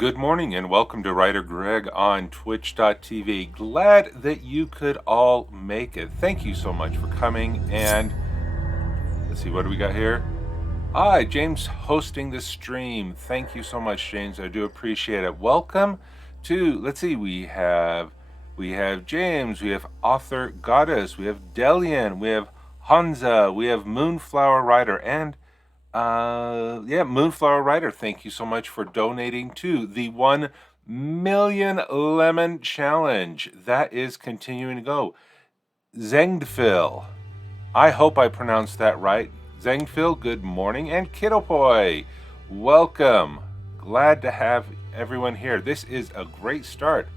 Good morning and welcome to WriterGreg on Twitch.tv. Glad that you could all make it. Thank you so much for coming. And let's see, what do we got here? Hi, James hosting the stream. Thank you so much, James. I do appreciate it. Welcome to, let's see, we have James, we have Author Goddess, we have Delian, we have Hansa, we have Moonflower Rider, and Moonflower Rider, thank you so much for donating to the 1 million lemon challenge. That is continuing to go. Zengdphil, I hope I pronounced that right. Zengdphil, good morning. And Kiddopoy, welcome. Glad to have everyone here. This is a great start.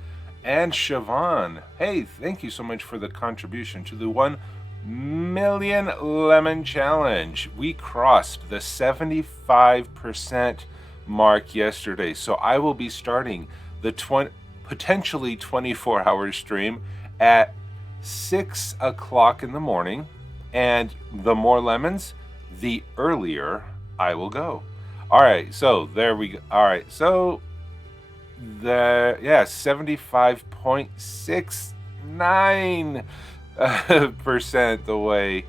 And Siobhan, hey, thank you so much for the contribution to the 1 million lemon challenge. We crossed the 75% mark yesterday, so I will be starting the potentially 24-hour stream at 6 o'clock in the morning, and the more lemons, the earlier I will go. All right, so there we go. All right, so 75.69 percent the way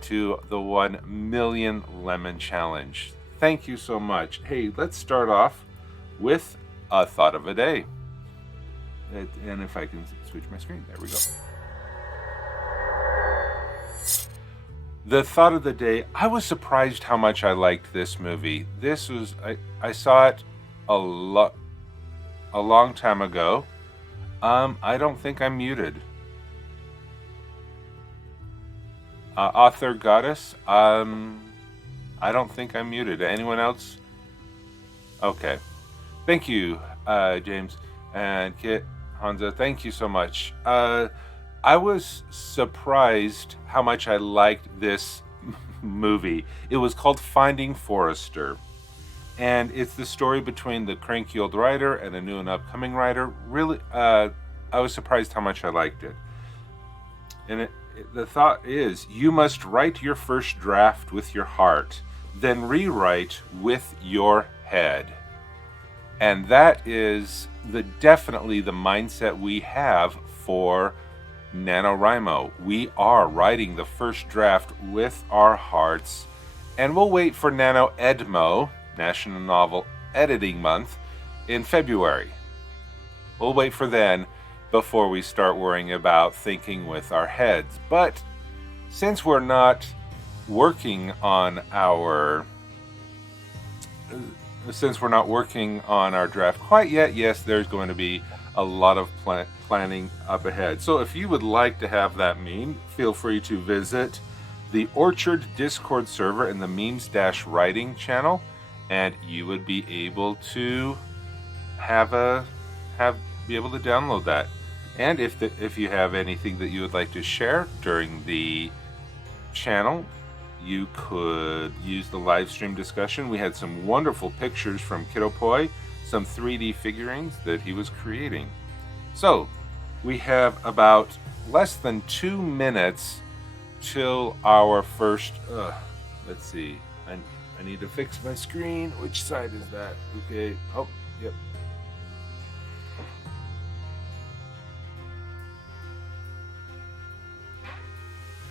to the 1 million lemon challenge. Thank you so much. Hey, let's start off with a thought of a day. And if I can switch my screen, there we go. The thought of the day, I was surprised how much I liked this movie. This was, I saw it a long time ago. I don't think I'm muted. Author Goddess, I don't think I'm muted. Anyone else? Okay. Thank you, James and Kit, Hansa. Thank you so much. I was surprised how much I liked this movie. It was called Finding Forrester. And it's the story between the cranky old writer and a new and upcoming writer. Really, I was surprised how much I liked it. And the thought is, you must write your first draft with your heart, then rewrite with your head. And that is definitely the mindset we have for NaNoWriMo. We are writing the first draft with our hearts, and we'll wait for NaNoEdmo, National Novel Editing Month, in February. We'll wait for then before we start worrying about thinking with our heads. But since we're not working on our draft quite yet, yes, there's going to be a lot of planning up ahead. So if you would like to have that meme, feel free to visit the Orchard Discord server in the memes-writing channel, and you would be able to be able to download that. And if you have anything that you would like to share during the channel, you could use the live stream discussion. We had some wonderful pictures from Kiddopoy, some 3D figurines that he was creating. So we have about less than 2 minutes till our first, let's see, I need to fix my screen. Which side is that? Okay, oh, yep.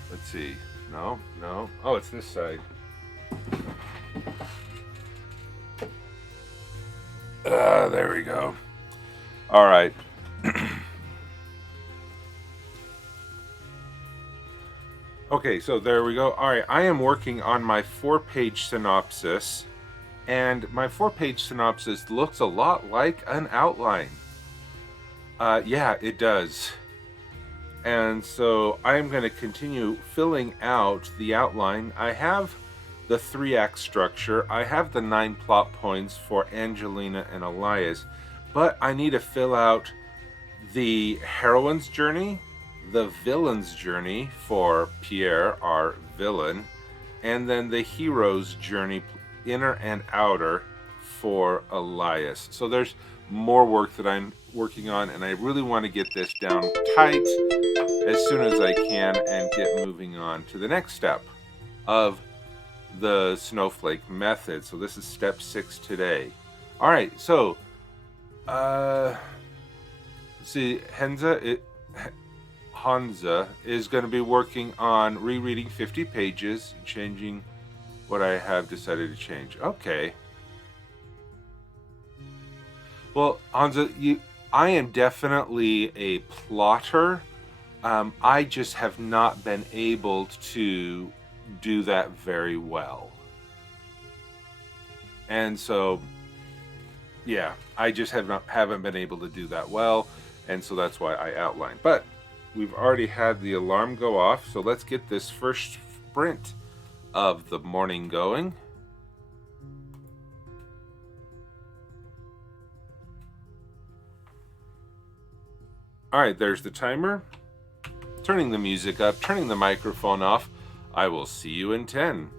Let's see. No. Oh, it's this side. There we go. All right. Okay, so there we go. All right, I am working on my 4-page synopsis, and my 4-page synopsis looks a lot like an outline. Yeah, it does. And so I'm going to continue filling out the outline. I have the 3-act structure. I have the 9 plot points for Angelina and Elias, but I need to fill out the heroine's journey, the villain's journey for Pierre, our villain, and then the hero's journey, inner and outer, for Elias. So there's more work that I'm working on, and I really want to get this down tight as soon as I can and get moving on to the next step of the snowflake method. So this is step 6 today. All right, so See, Hansa is going to be working on rereading 50 pages and changing what I have decided to change. Okay. Well, Hansa, I am definitely a plotter. I just have not been able to do that very well. And so, yeah, I just haven't been able to do that well, and so that's why I outlined. But we've already had the alarm go off, so let's get this first sprint of the morning going. All right, there's the timer. Turning the music up, turning the microphone off. I will see you in 10.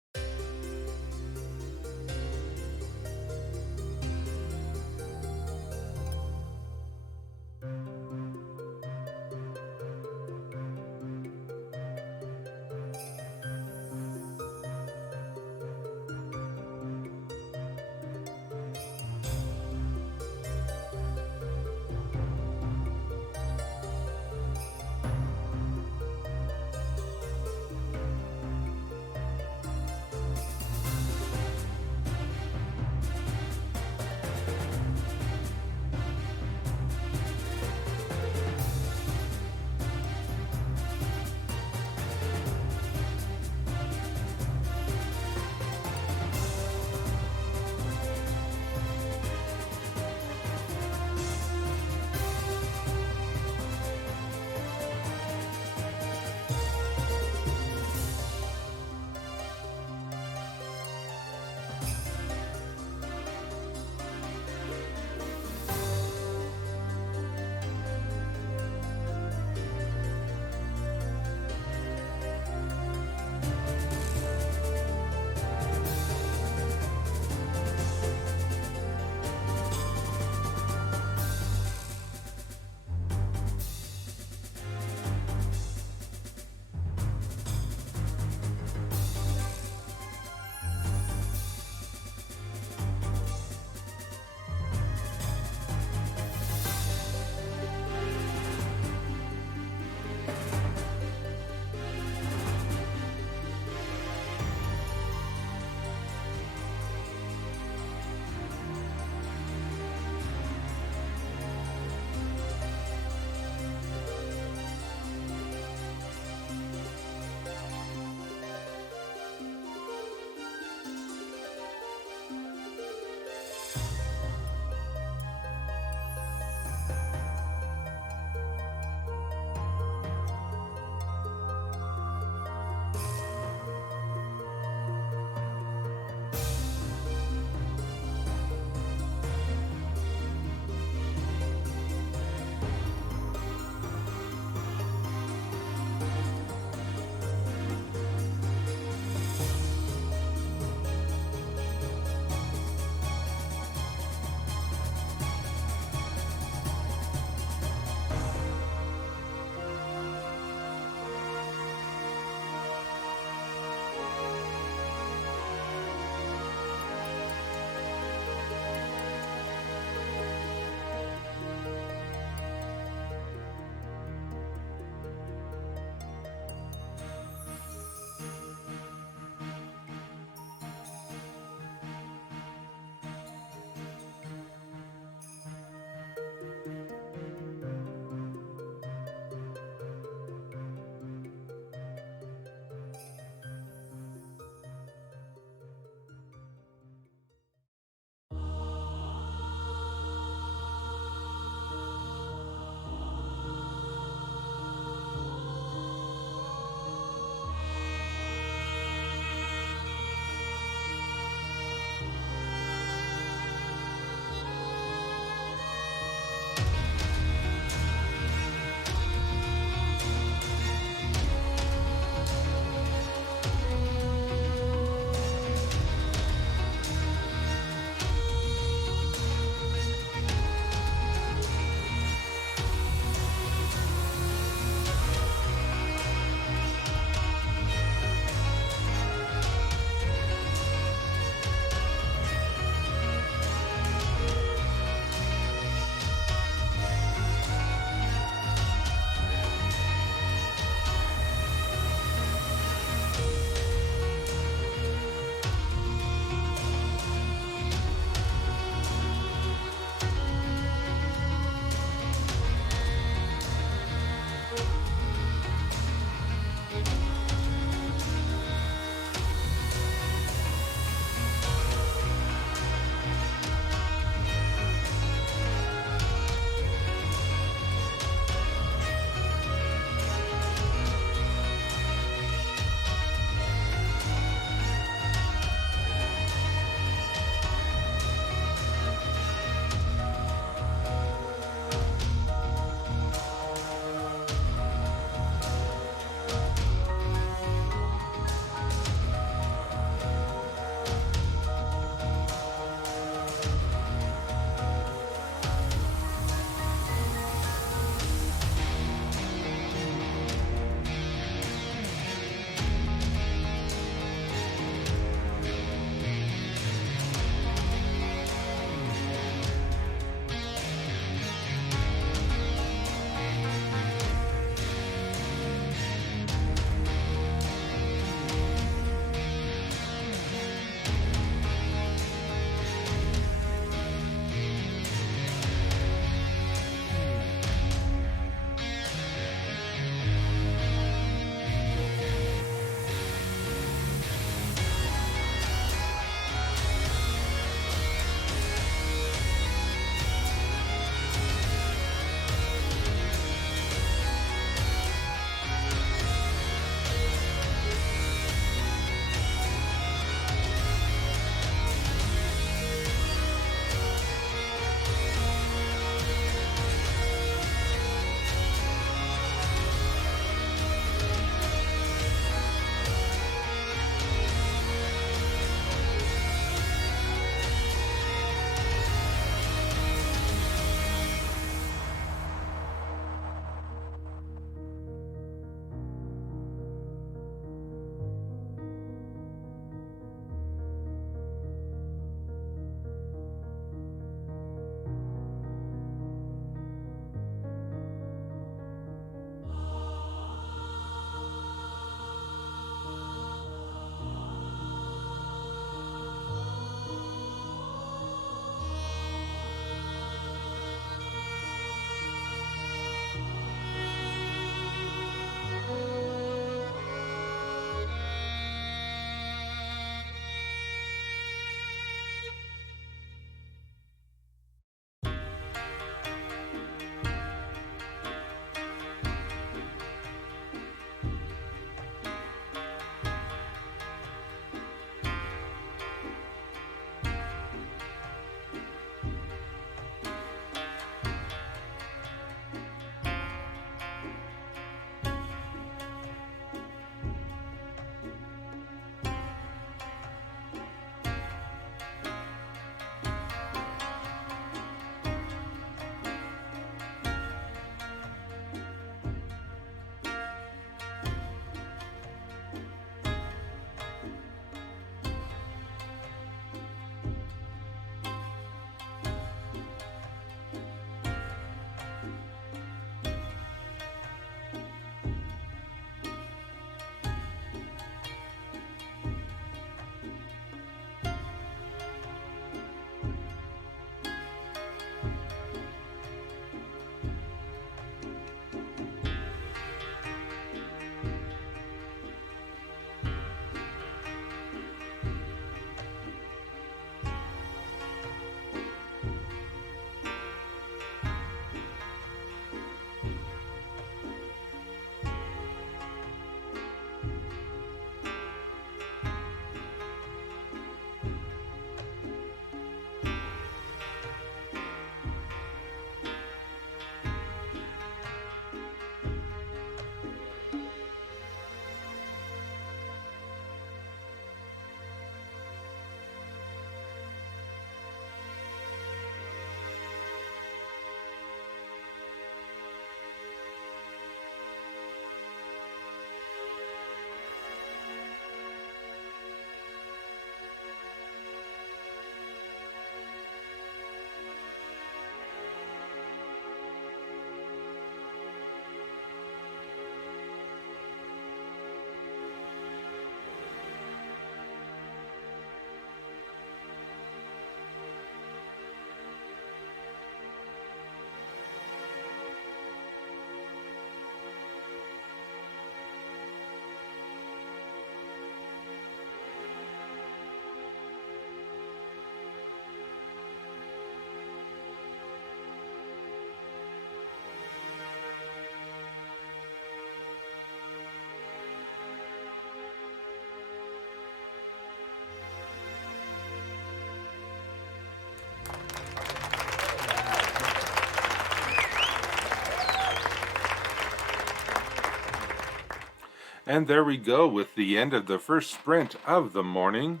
And there we go with the end of the first sprint of the morning.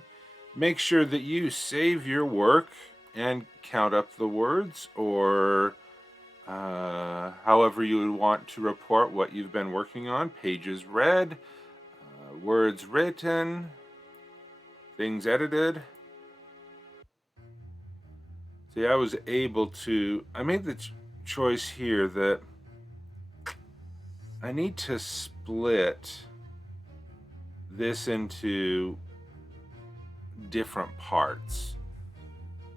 Make sure that you save your work and count up the words, or however you would want to report what you've been working on. Pages read, words written, things edited. See, I was able to, I made the choice here that I need to split this into different parts,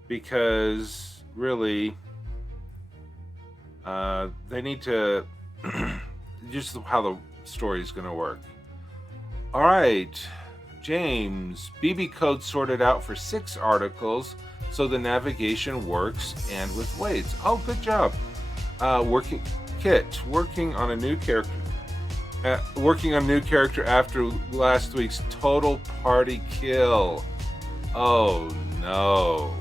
because really they need to just how the story is going to work. All right, James, BB code sorted out for 6 articles, so the navigation works and with weights. Oh, good job. Working on a new character. Working on a new character after last week's total party kill. Oh no.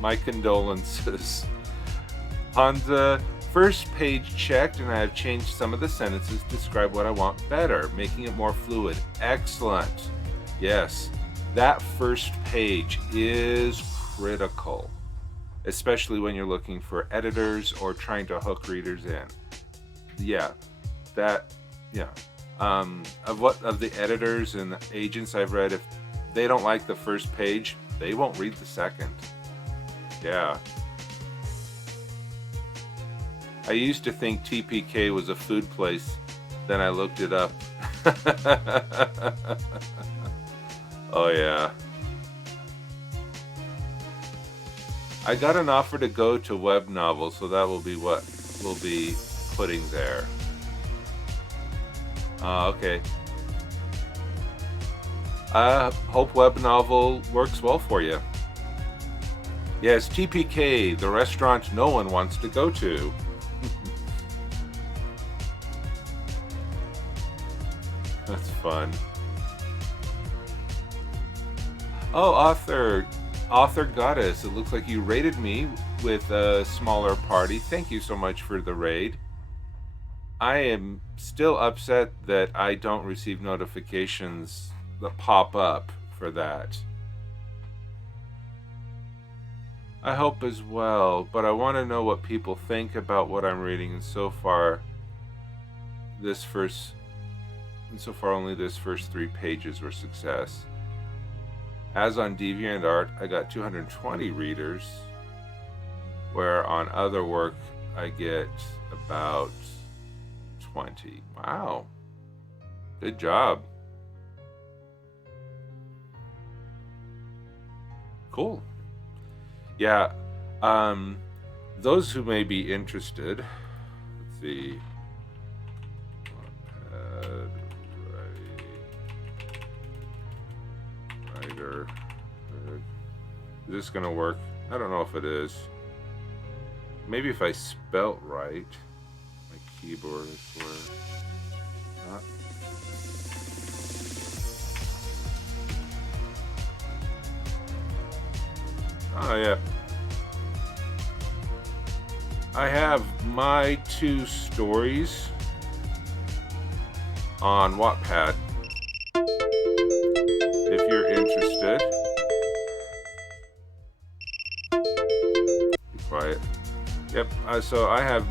My condolences. On the first page checked, and I have changed some of the sentences to describe what I want better, making it more fluid. Excellent. Yes, that first page is critical, especially when you're looking for editors or trying to hook readers in. Of the editors and the agents I've read, if they don't like the first page, they won't read the second. Yeah. I used to think TPK was a food place, then I looked it up. Oh yeah. I got an offer to go to web novel, so that will be what we'll be putting there. Okay. Hope web novel works well for you. Yes, TPK, the restaurant no one wants to go to. That's fun. Oh, author Goddess, it looks like you raided me with a smaller party. Thank you so much for the raid. I am still upset that I don't receive notifications that pop up for that. I hope as well, but I want to know what people think about what I'm reading, and so far only this first 3 pages were success. As on DeviantArt, I got 220 readers, where on other work I get about 20. Wow. Good job. Cool. Yeah. Those who may be interested, let's see. Writer. Is this gonna work? I don't know if it is. Maybe if I spelt right. My keyboard is where not. Oh yeah. I have my 2 stories on Wattpad. If you're interested. Be quiet. Yep. So I have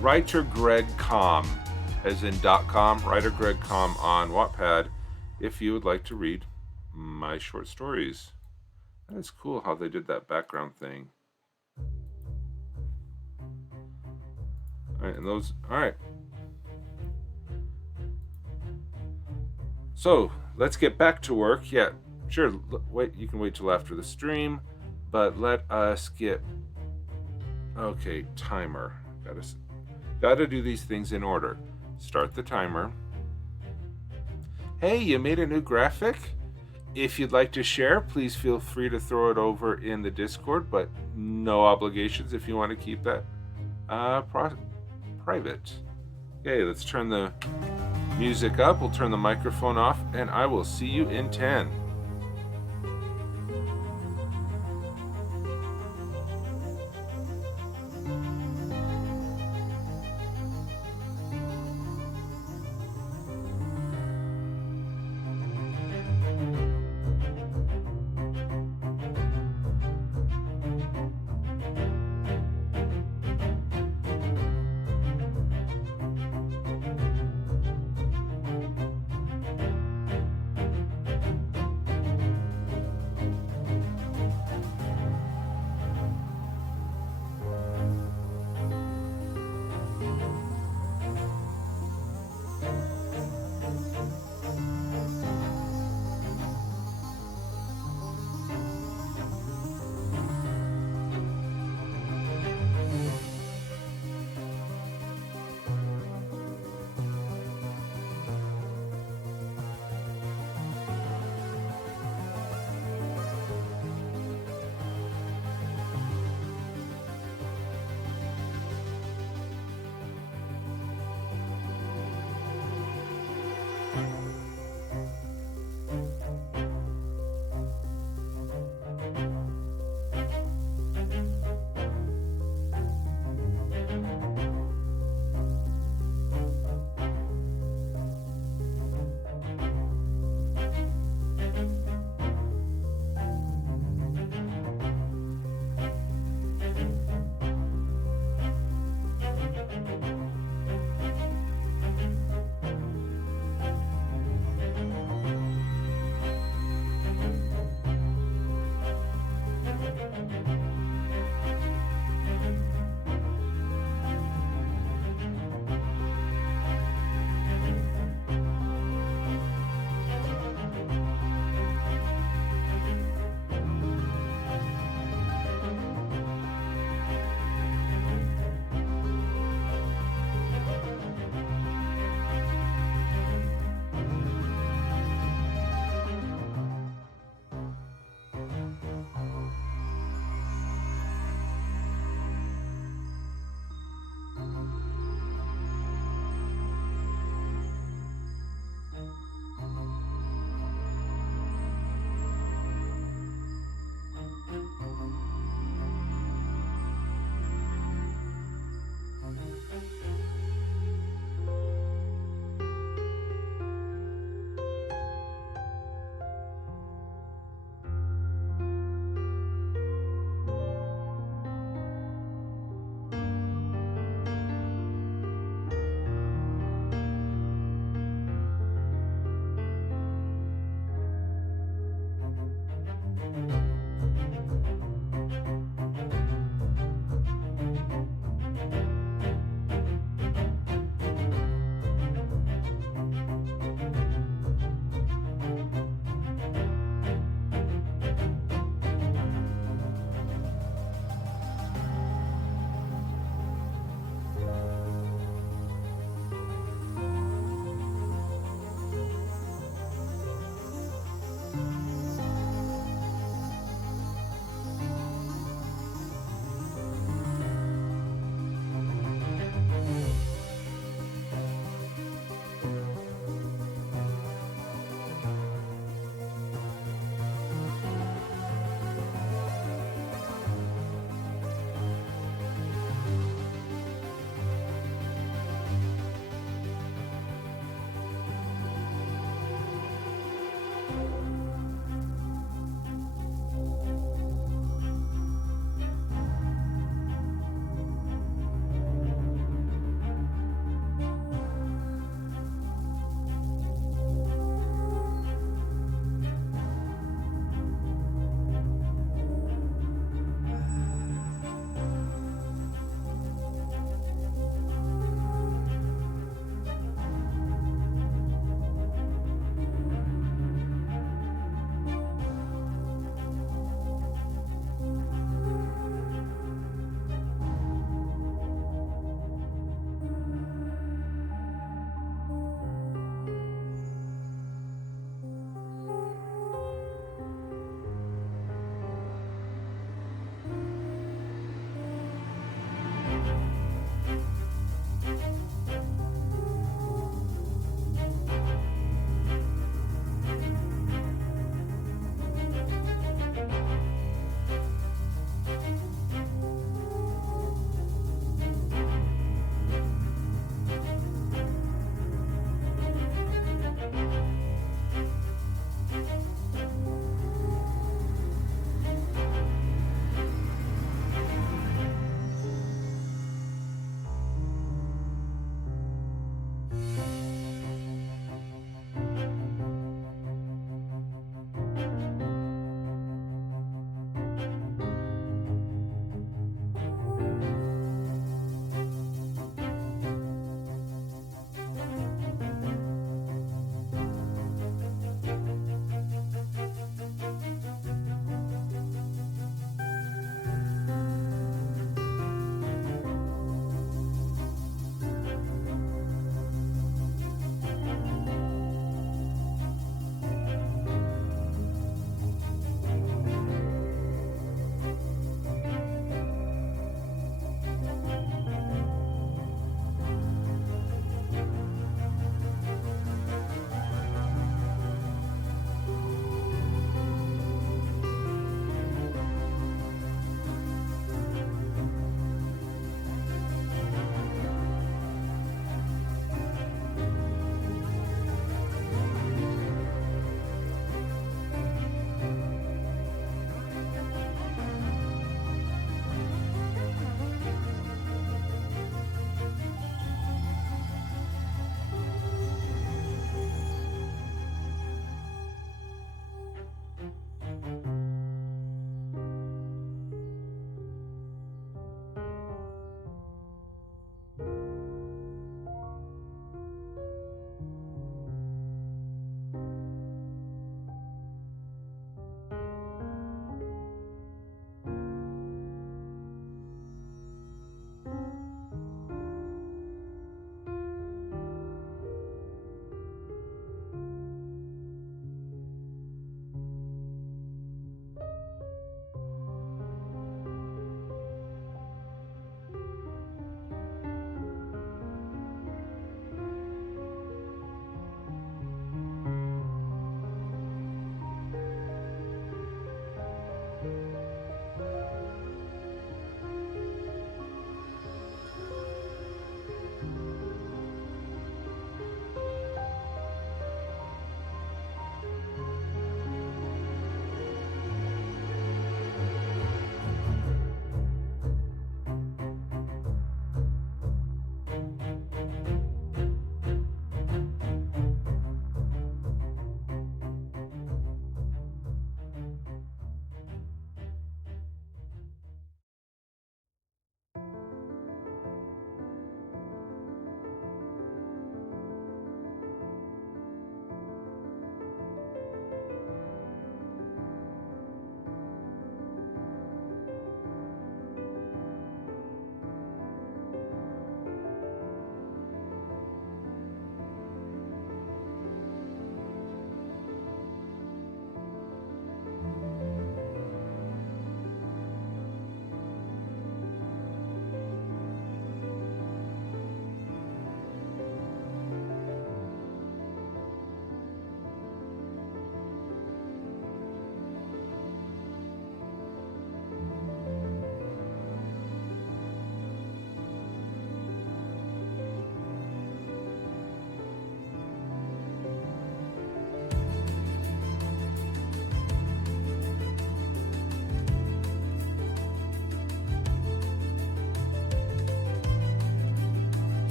WriterGreg.com, as in .com, WriterGreg.com on Wattpad, if you would like to read my short stories. That is cool how they did that background thing. All right, and those. All right. So let's get back to work. Yeah, sure. Wait, you can wait till after the stream, but let us get. Okay, timer. Gotta do these things in order. Start the timer. Hey, you made a new graphic? If you'd like to share, please feel free to throw it over in the Discord, but no obligations if you want to keep that private. Okay, let's turn the music up. We'll turn the microphone off, and I will see you in 10.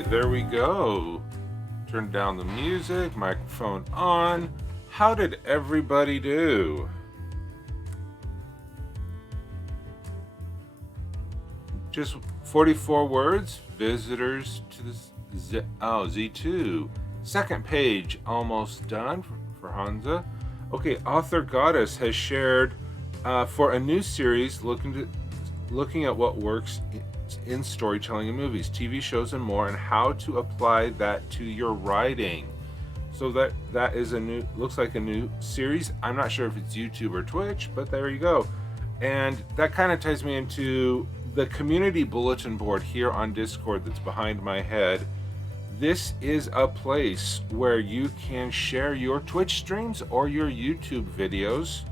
right, there we go. Turn down the music, microphone on. How did everybody do? Just 44 words. Visitors to the Z2. Second page almost done for Hansa. Okay, Author Goddess has shared for a new series looking at what works in storytelling in movies, TV shows, and more, and how to apply that to your writing. So that is looks like a new series. I'm not sure if it's YouTube or Twitch, but there you go. And that kind of ties me into the community bulletin board here on Discord that's behind my head. This is a place where you can share your Twitch streams or your YouTube videos.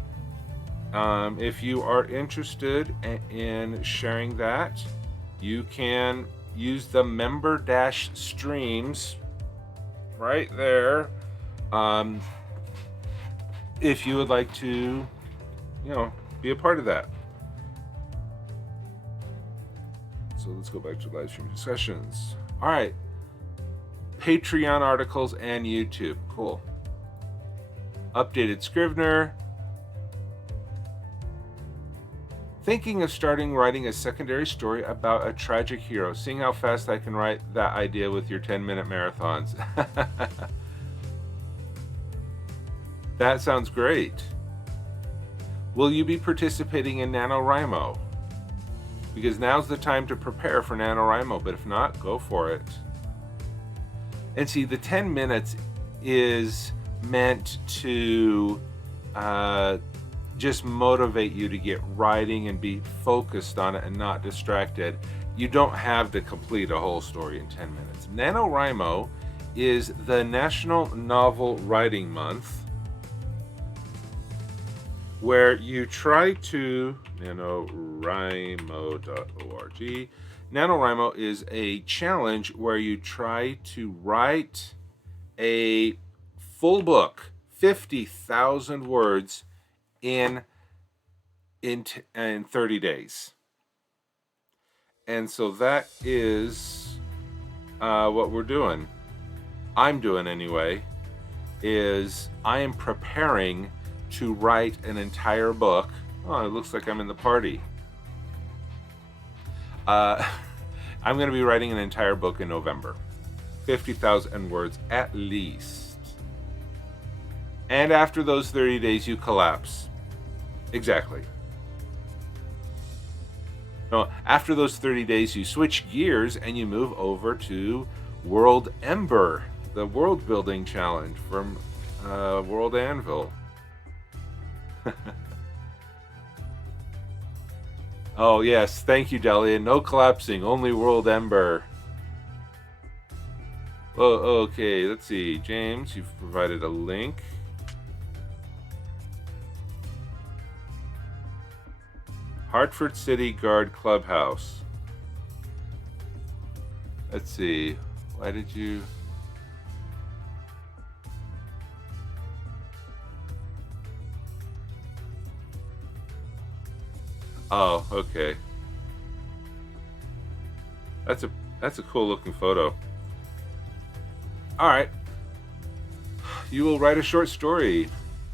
If you are interested in sharing that, you can use the member-streams right there. If you would like to, be a part of that. So let's go back to live stream discussions. All right. Patreon articles and YouTube. Cool. Updated Scrivener. Thinking of writing a secondary story about a tragic hero. Seeing how fast I can write that idea with your 10-minute marathons. That sounds great. Will you be participating in NaNoWriMo? Because now's the time to prepare for NaNoWriMo, but if not, go for it. And see, the 10 minutes is meant to just motivate you to get writing and be focused on it and not distracted. You don't have to complete a whole story in 10 minutes. NaNoWriMo is the National Novel Writing Month, where you try to, NaNoWriMo.org. NaNoWriMo is a challenge where you try to write a full book, 50,000 words, in 30 days. And so that is what we're doing. I'm doing anyway, is I am preparing to write an entire book. Oh, it looks like I'm in the party. I'm going to be writing an entire book in November. 50,000 words at least. And after those 30 days, you collapse. Exactly. No, after those 30 days, you switch gears and you move over to World Ember, the world building challenge from World Anvil. Oh, yes. Thank you, Delia. No collapsing. Only World Ember. Oh, okay. Let's see. James, you've provided a link. Hartford City Guard Clubhouse. Let's see. Why did you... Oh, okay. That's a cool looking photo. All right. You will write a short story.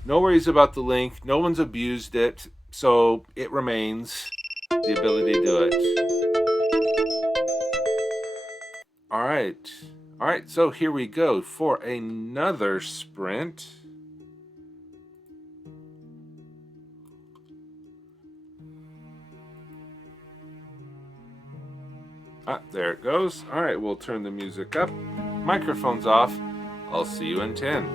No worries about the link. No one's abused it, so it remains the ability to do it. All right. All right, so here we go for another sprint. There it goes. All right, we'll turn the music up. Microphone's off. I'll see you in 10.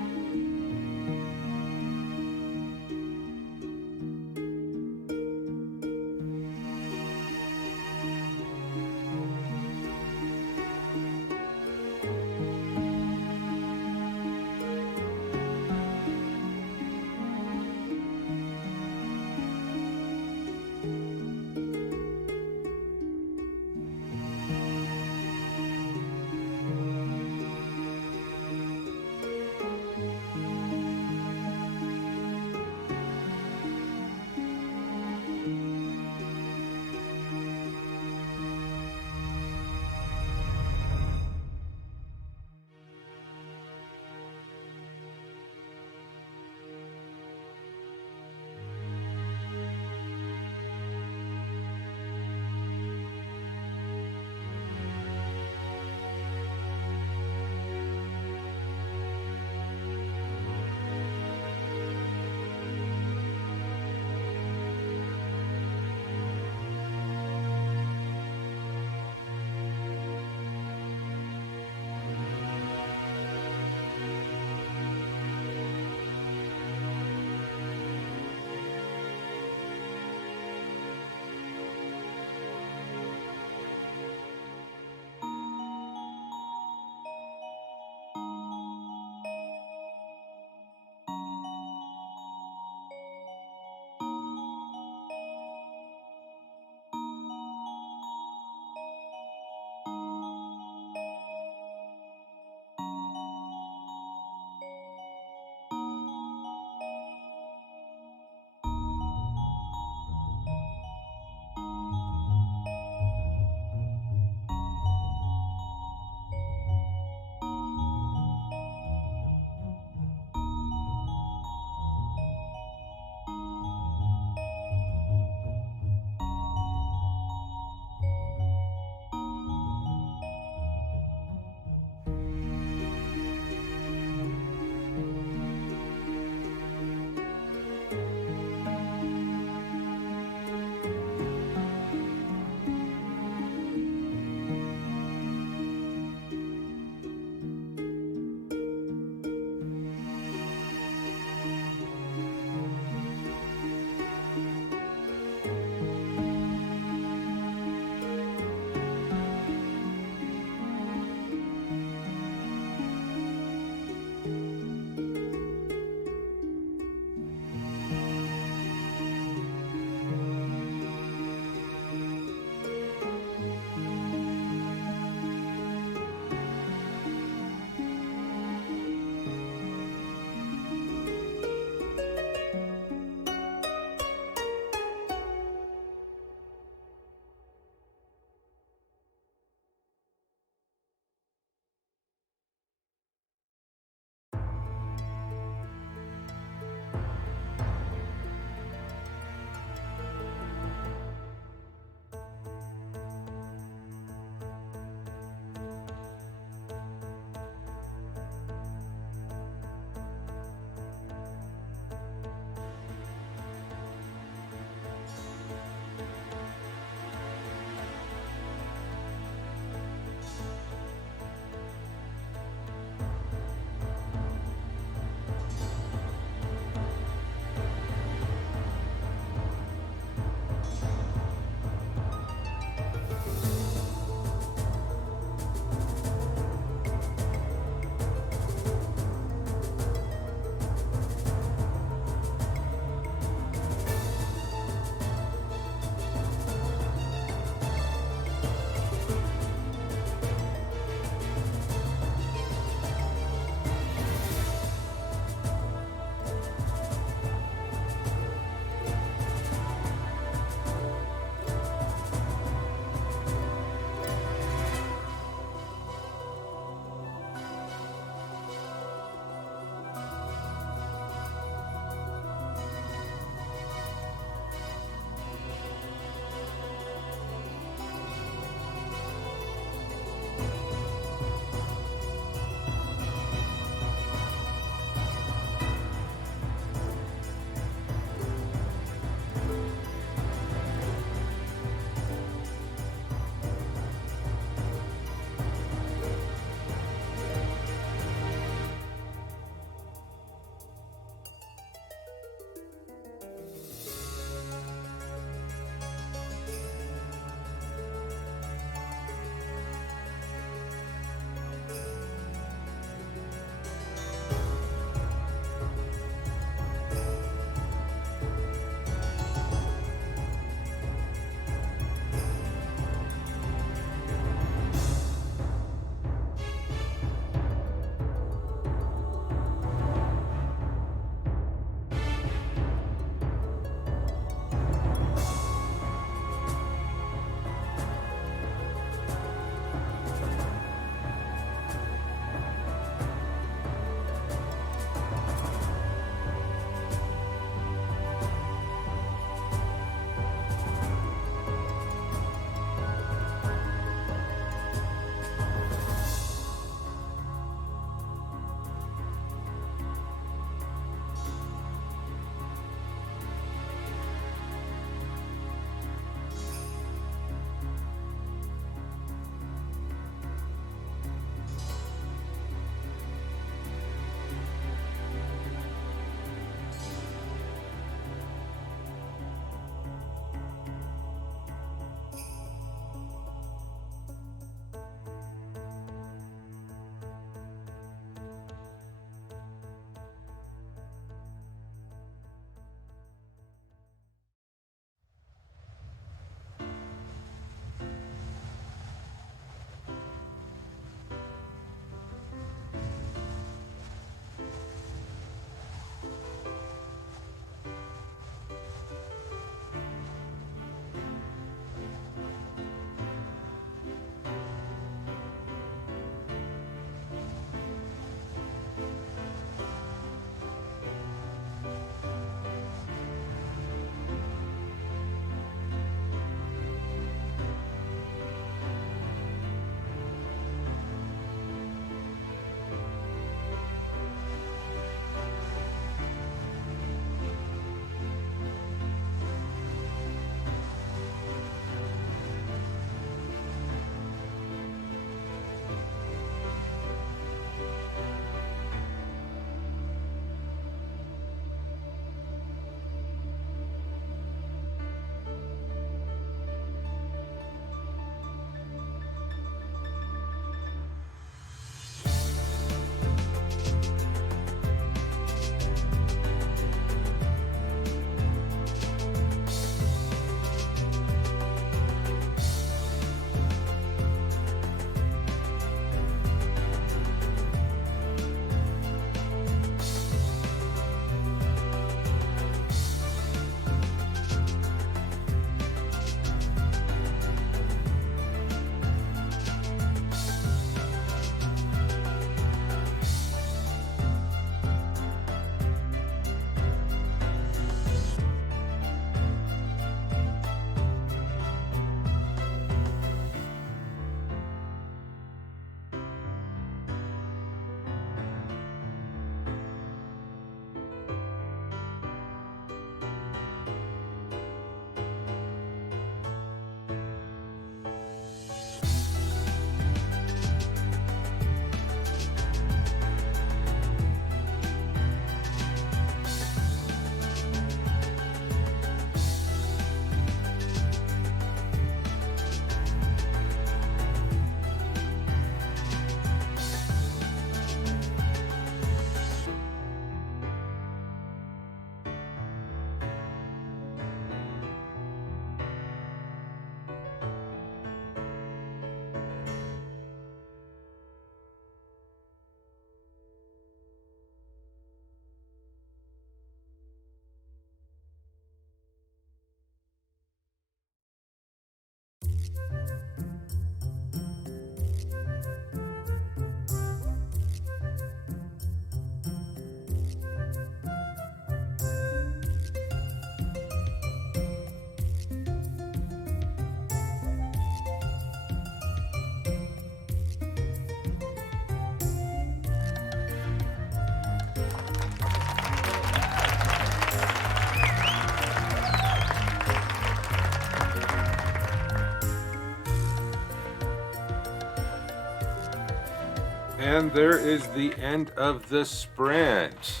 And there is the end of the sprint.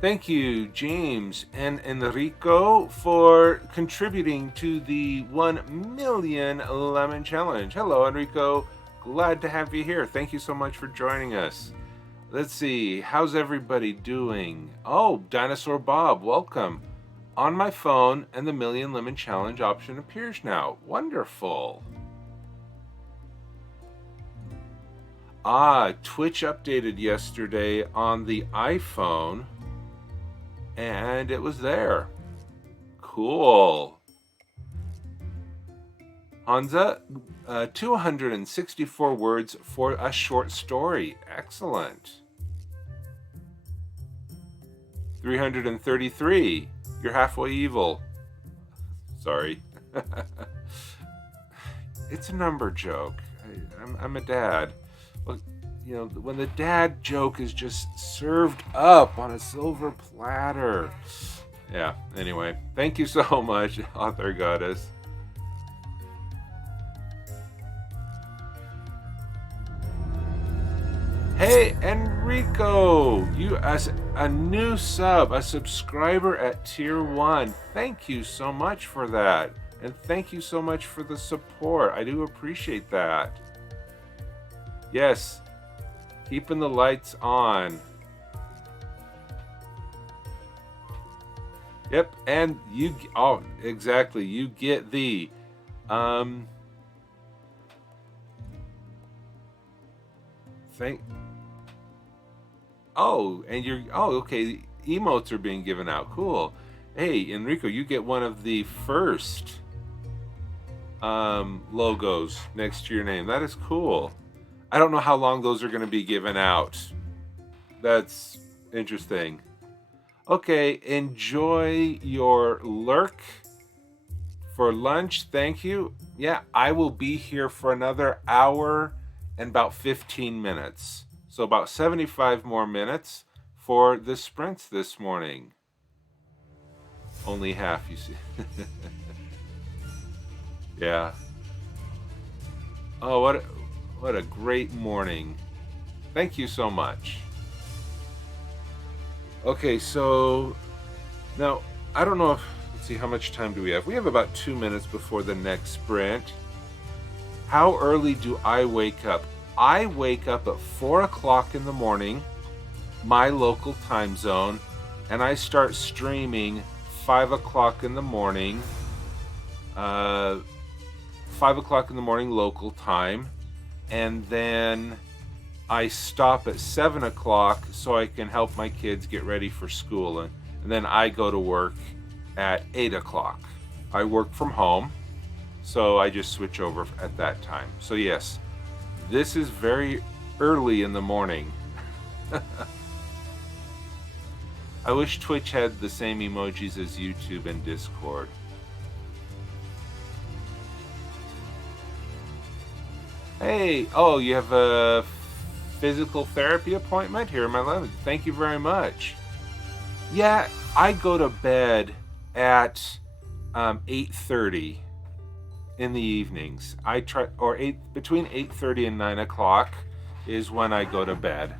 Thank you, James and Enrico, for contributing to the 1 million lemon challenge. Hello, Enrico. Glad to have you here. Thank you so much for joining us. Let's see, how's everybody doing? Oh, Dinosaur Bob, welcome. On my phone, and the Million Lemon Challenge option appears now. Wonderful. Twitch updated yesterday on the iPhone, and it was there. Cool. Hansa, 264 words for a short story. Excellent. 333. You're halfway evil. Sorry. It's a number joke. I'm a dad. Well, you know, when the dad joke is just served up on a silver platter. Yeah, anyway. Thank you so much, Author Goddess. Hey, Enrico, you as a new sub, a subscriber at tier 1. Thank you so much for that. And thank you so much for the support. I do appreciate that. Yes, keeping the lights on. Yep, and you, oh, exactly, you get the, oh, and you're, oh, okay, emotes are being given out. Cool. Hey, Enrico, you get one of the first logos next to your name. That is cool. I don't know how long those are going to be given out. That's interesting. Okay, enjoy your lurk for lunch. Thank you. Yeah, I will be here for another hour and about 15 minutes. So about 75 more minutes for the sprints this morning. Only half, you see. Yeah. Oh, what a great morning. Thank you so much. Okay, so now I don't know if, let's see, how much time do we have? We have about 2 minutes before the next sprint. How early do I wake up? I wake up at 4 o'clock in the morning, my local time zone, and I start streaming 5 o'clock in the morning, 5 o'clock in the morning local time, and then I stop at 7 o'clock so I can help my kids get ready for school, and then I go to work at 8 o'clock. I work from home, so I just switch over at that time. So yes, this is very early in the morning. I wish Twitch had the same emojis as YouTube and Discord. Hey, oh, you have a physical therapy appointment here in my lab. Thank you very much. Yeah, I go to bed at 8:30 in the evenings. I try, or between 8:30 and 9 o'clock is when I go to bed.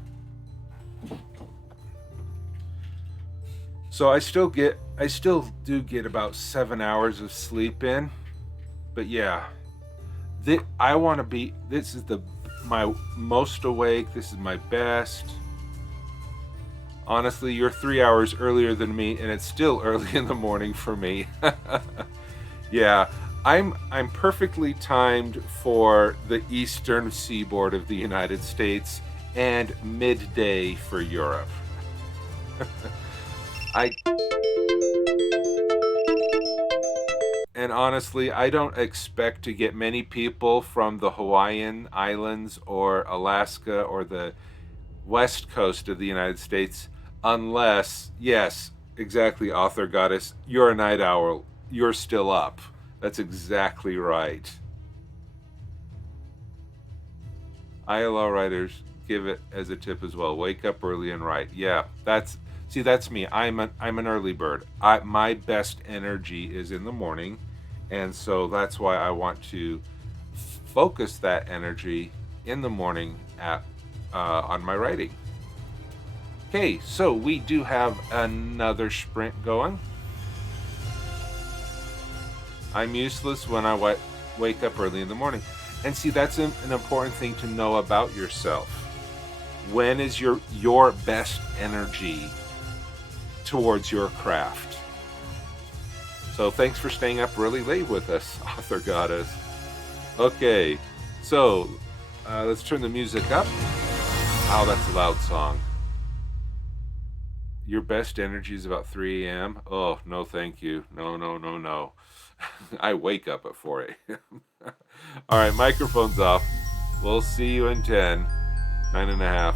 So I still do get about 7 hours of sleep in, but yeah, I want to be. This is my most awake. This is my best. Honestly, you're 3 hours earlier than me, and it's still early in the morning for me. Yeah, I'm perfectly timed for the eastern seaboard of the United States and midday for Europe. And honestly, I don't expect to get many people from the Hawaiian Islands or Alaska or the west coast of the United States unless, yes, exactly, Author Goddess, you're a night owl. You're still up. That's exactly right. ILR writers give it as a tip as well. Wake up early and write. Yeah, that's me. I'm an early bird. My best energy is in the morning, and so that's why I want to focus that energy in the morning on my writing. Okay, so we do have another sprint going. I'm useless when I wake up early in the morning. And see, that's an important thing to know about yourself. When is your best energy towards your craft? So thanks for staying up really late with us, Author Goddess. Okay, so let's turn the music up. Oh, that's a loud song. Your best energy is about 3 a.m. Oh, no, thank you. No. I wake up at 4 a.m. All right, microphone's off. We'll see you in 10, 9.5.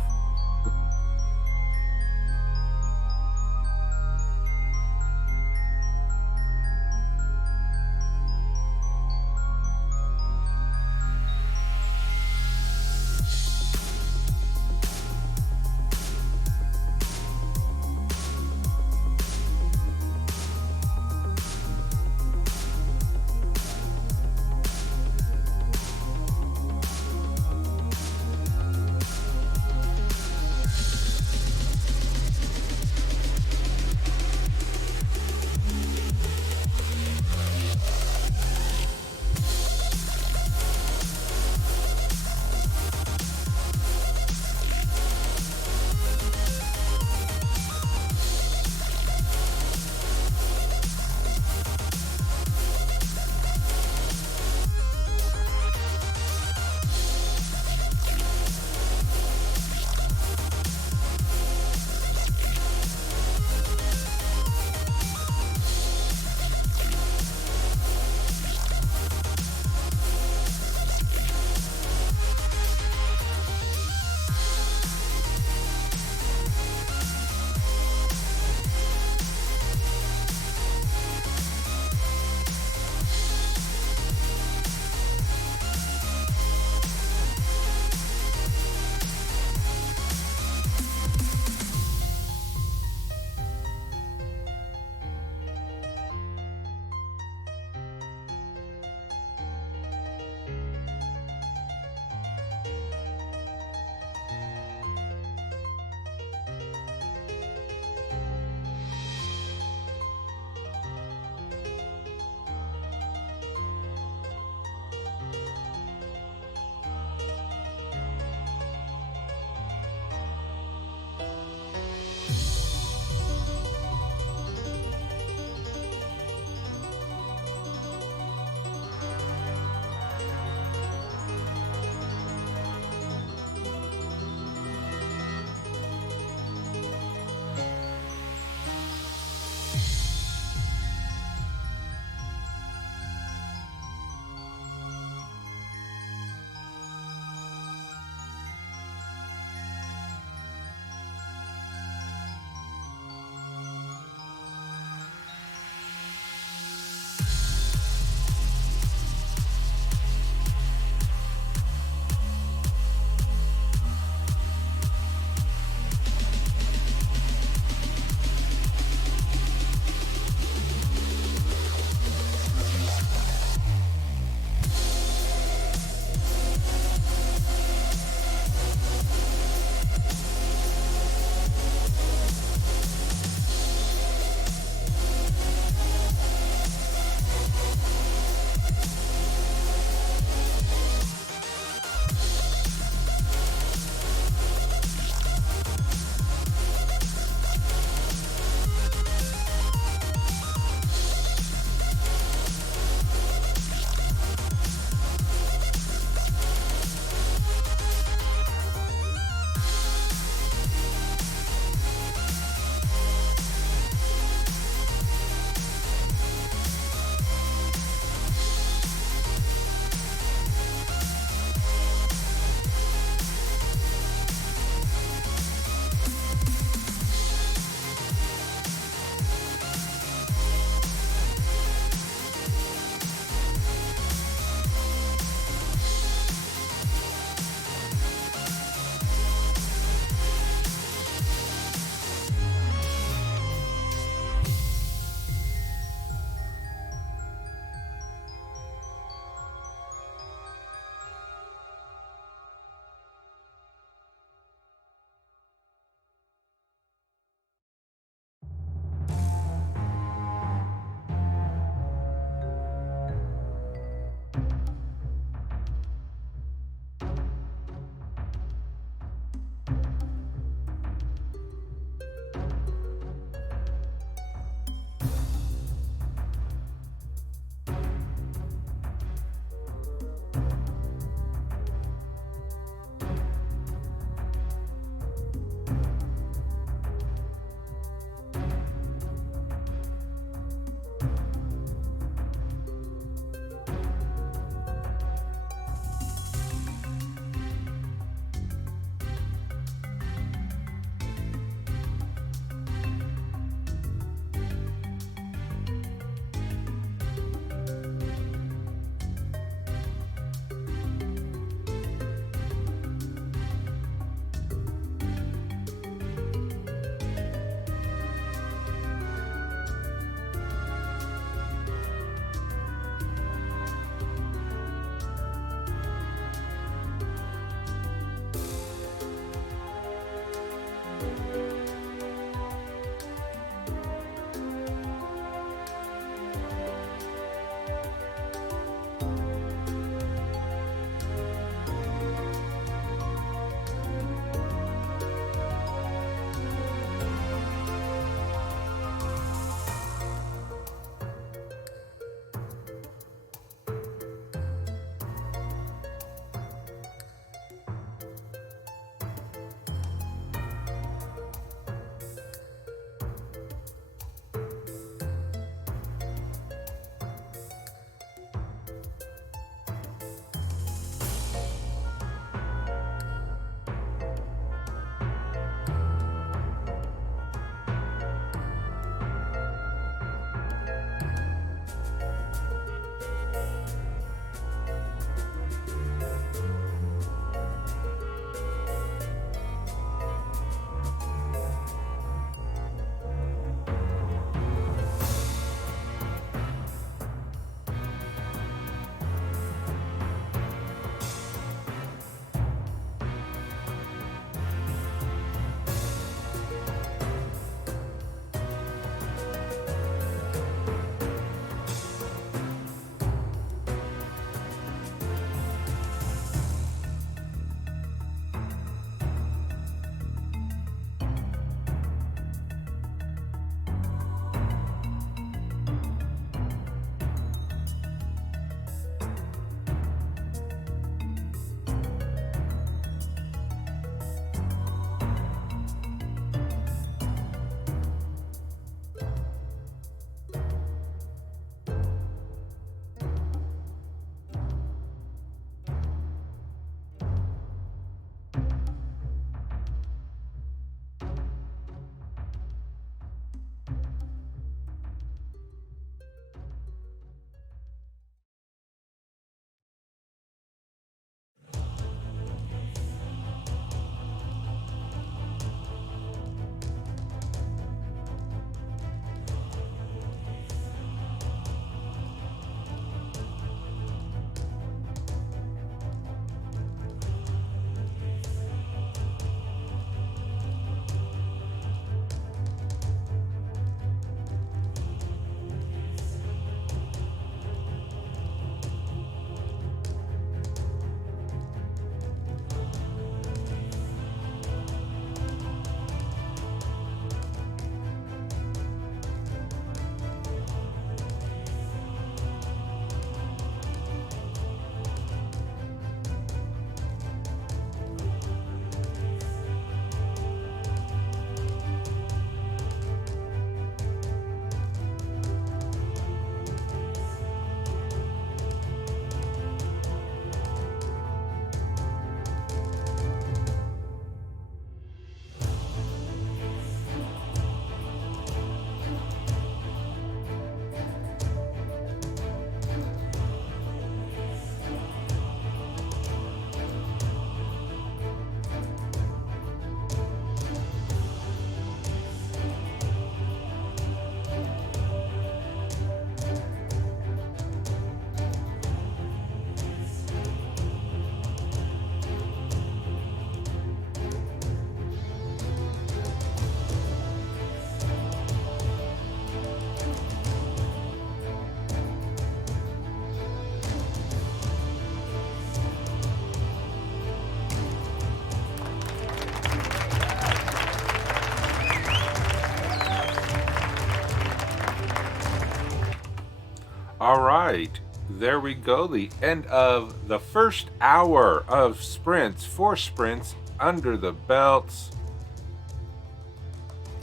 right, there we go. The end of the first hour of sprints. 4 sprints under the belts.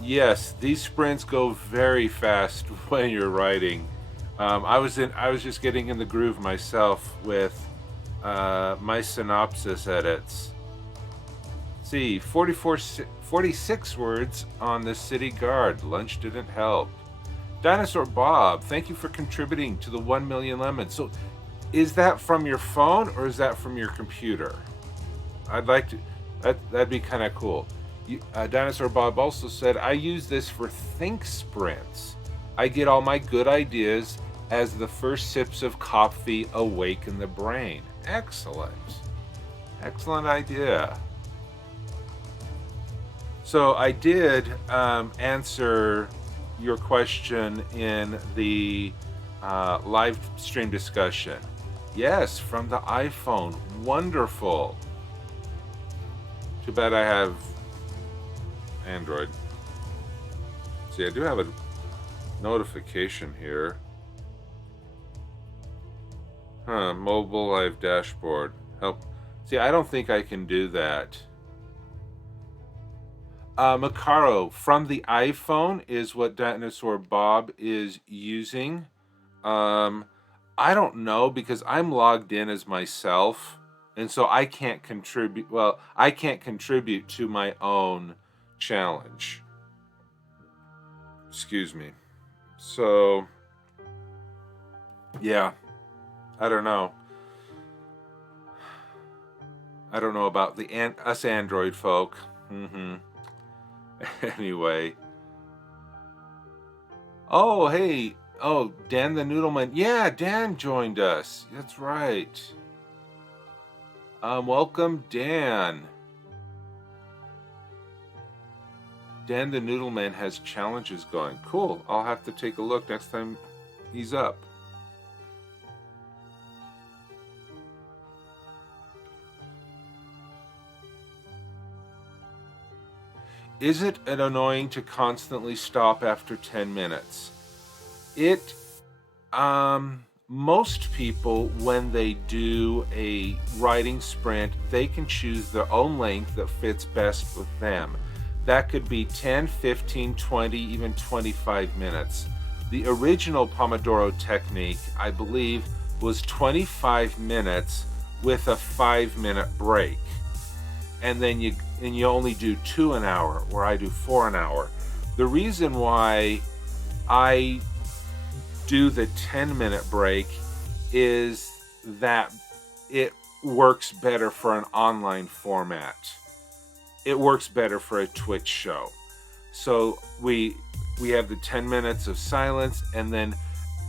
Yes, these sprints go very fast when you're writing. I was just getting in the groove myself with my synopsis edits. See, 46 words on the city guard. Lunch didn't help. Dinosaur Bob, thank you for contributing to the 1 million lemons. So, is that from your phone or is that from your computer? I'd like to. That'd be kind of cool. Dinosaur Bob also said, I use this for think sprints. I get all my good ideas as the first sips of coffee awaken the brain. Excellent. Excellent idea. So I did answer your question in the live stream discussion. Yes, from the iPhone. Wonderful. Too bad I have Android. See, I do have a notification here. Mobile live dashboard. Help. See, I don't think I can do that. Macaro, from the iPhone is what Dinosaur Bob is using. I don't know because I'm logged in as myself, and so I can't contribute. Well, I can't contribute to my own challenge. Excuse me. So, yeah, I don't know. I don't know about us Android folk. Anyway. Oh, hey. Oh, Dan the Noodleman. Yeah, Dan joined us. That's right. Welcome, Dan. Dan the Noodleman has challenges going. Cool. I'll have to take a look next time he's up. Is it annoying to constantly stop after 10 minutes? Most people, when they do a writing sprint, they can choose their own length that fits best with them. That could be 10, 15, 20, even 25 minutes. The original Pomodoro technique, I believe, was 25 minutes with a 5-minute break. And then you only do 2 an hour, or I do 4 an hour. The reason why I do the 10-minute break is that it works better for an online format. It works better for a Twitch show. So we have the 10 minutes of silence, and then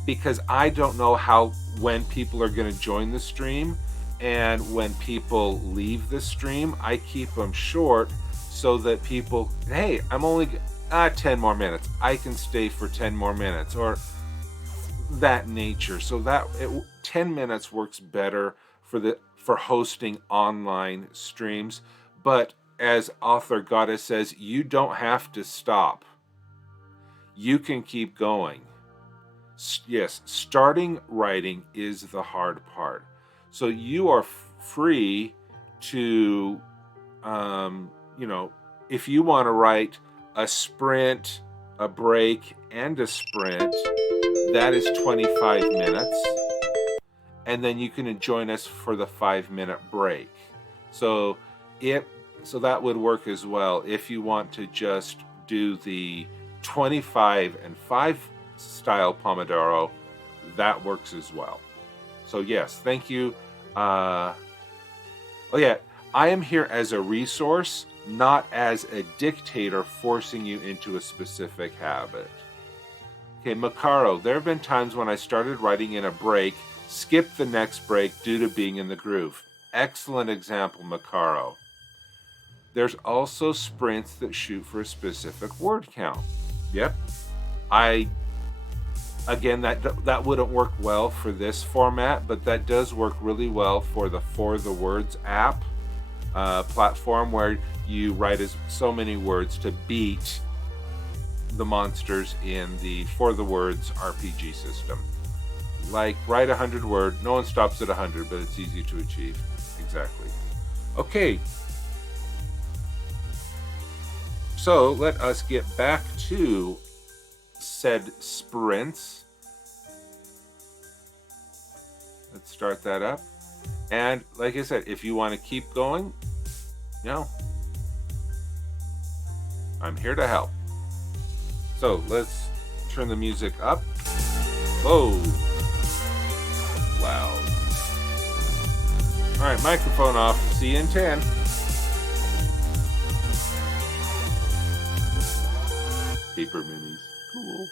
because I don't know when people are going to join the stream, and when people leave the stream, I keep them short so that people, hey, I'm only 10 more minutes. I can stay for 10 more minutes, or that nature. So 10 minutes works better for hosting online streams. But as Author Goddess says, you don't have to stop. You can keep going. Yes, starting writing is the hard part. So you are free to, if you want to write a sprint, a break, and a sprint, that is 25 minutes. And then you can join us for the 5-minute break. So that would work as well. If you want to just do the 25 and 5 style Pomodoro, that works as well. So yes, thank you. I am here as a resource, not as a dictator forcing you into a specific habit. Okay, Macaro, there have been times when I started writing in a break, skipped the next break due to being in the groove. Excellent example, Macaro. There's also sprints that shoot for a specific word count. Yep. Again, that wouldn't work well for this format, but that does work really well for the For the Words app platform, where you write so many words to beat the monsters in the For the Words RPG system. like write 100 word. No one stops at 100, but it's easy to achieve. Exactly. Okay. So let us get back to said sprints. Let's start that up. And like I said, if you want to keep going, I'm here to help. So let's turn the music up. Whoa. Loud. All right, microphone off. See you in 10. Paper minis. Cool.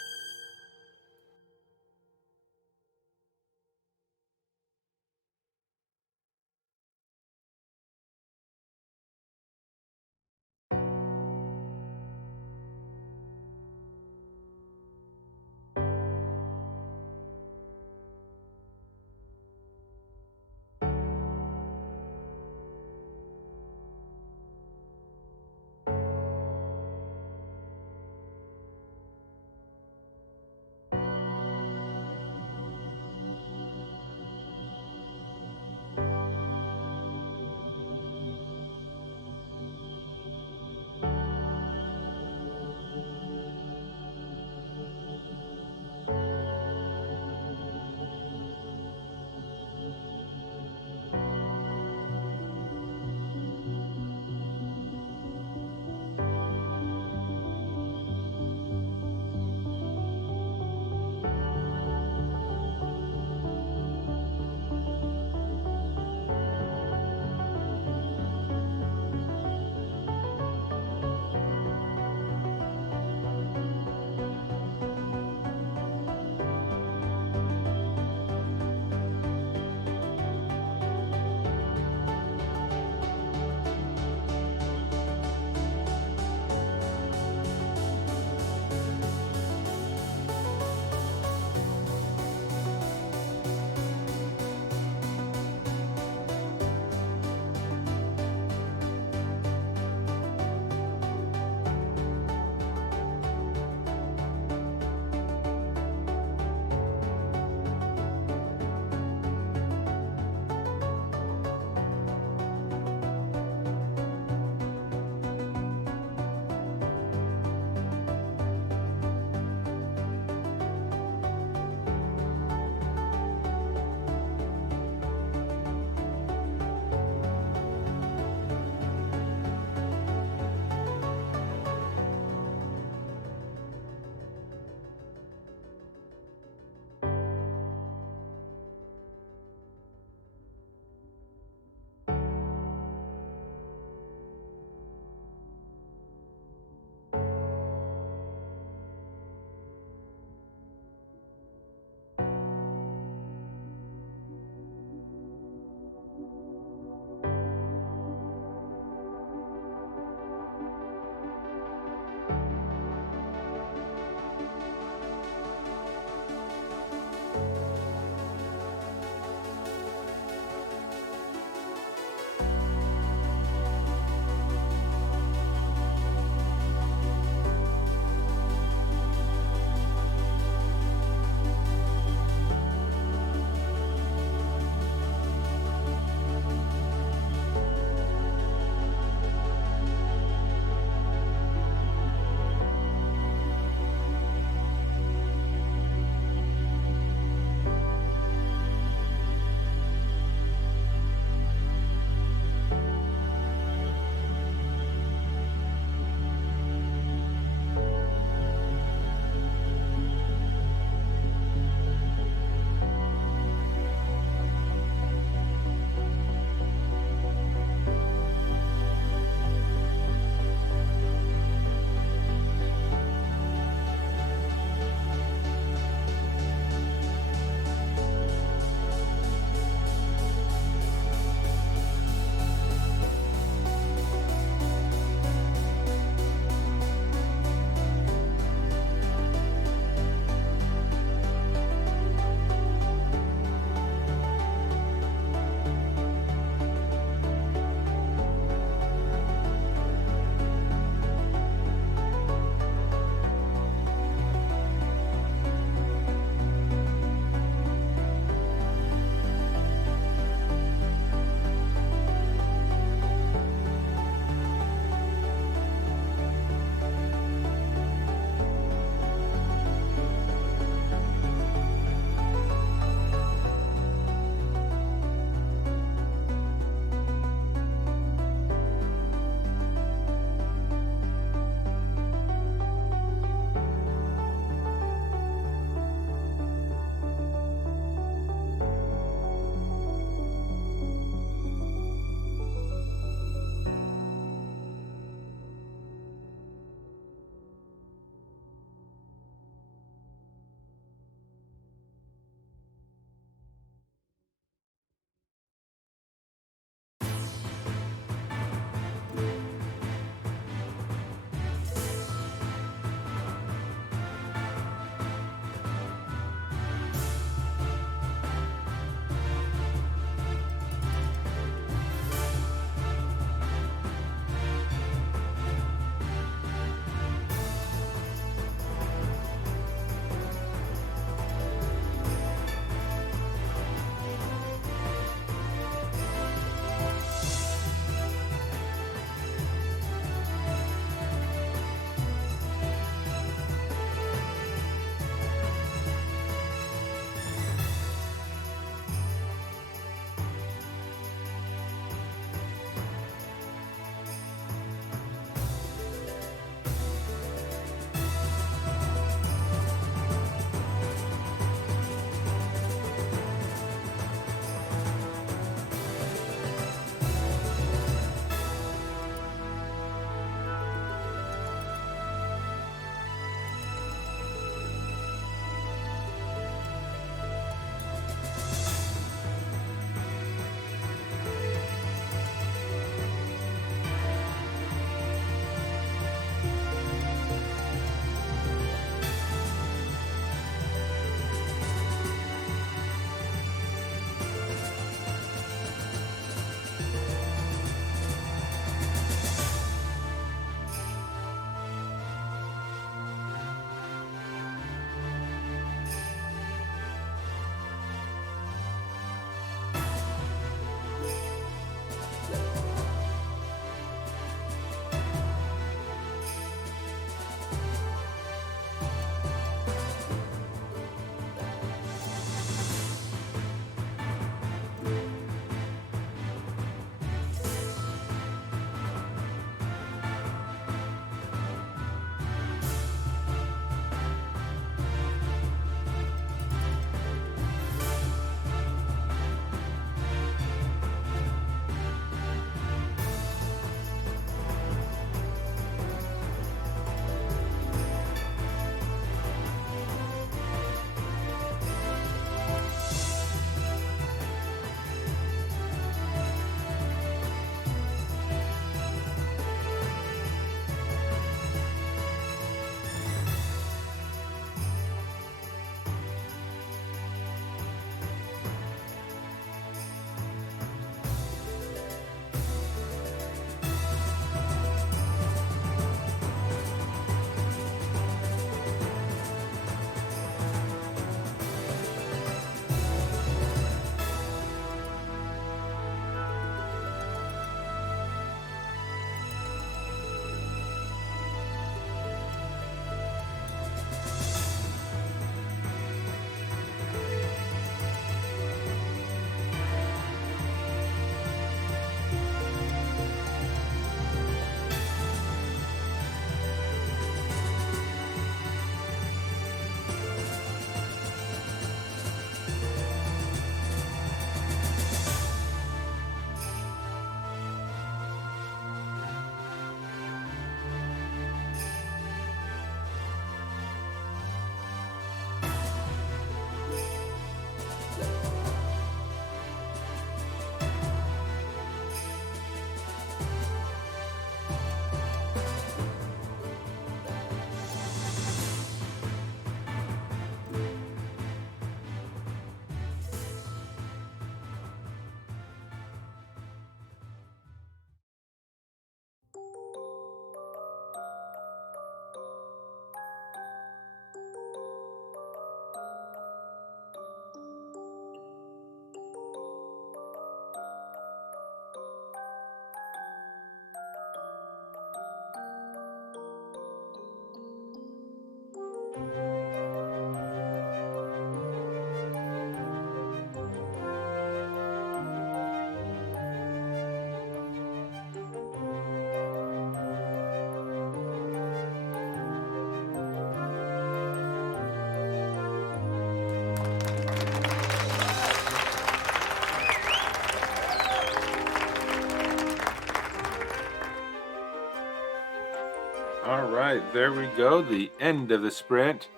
All right, there we go. The end of the sprint.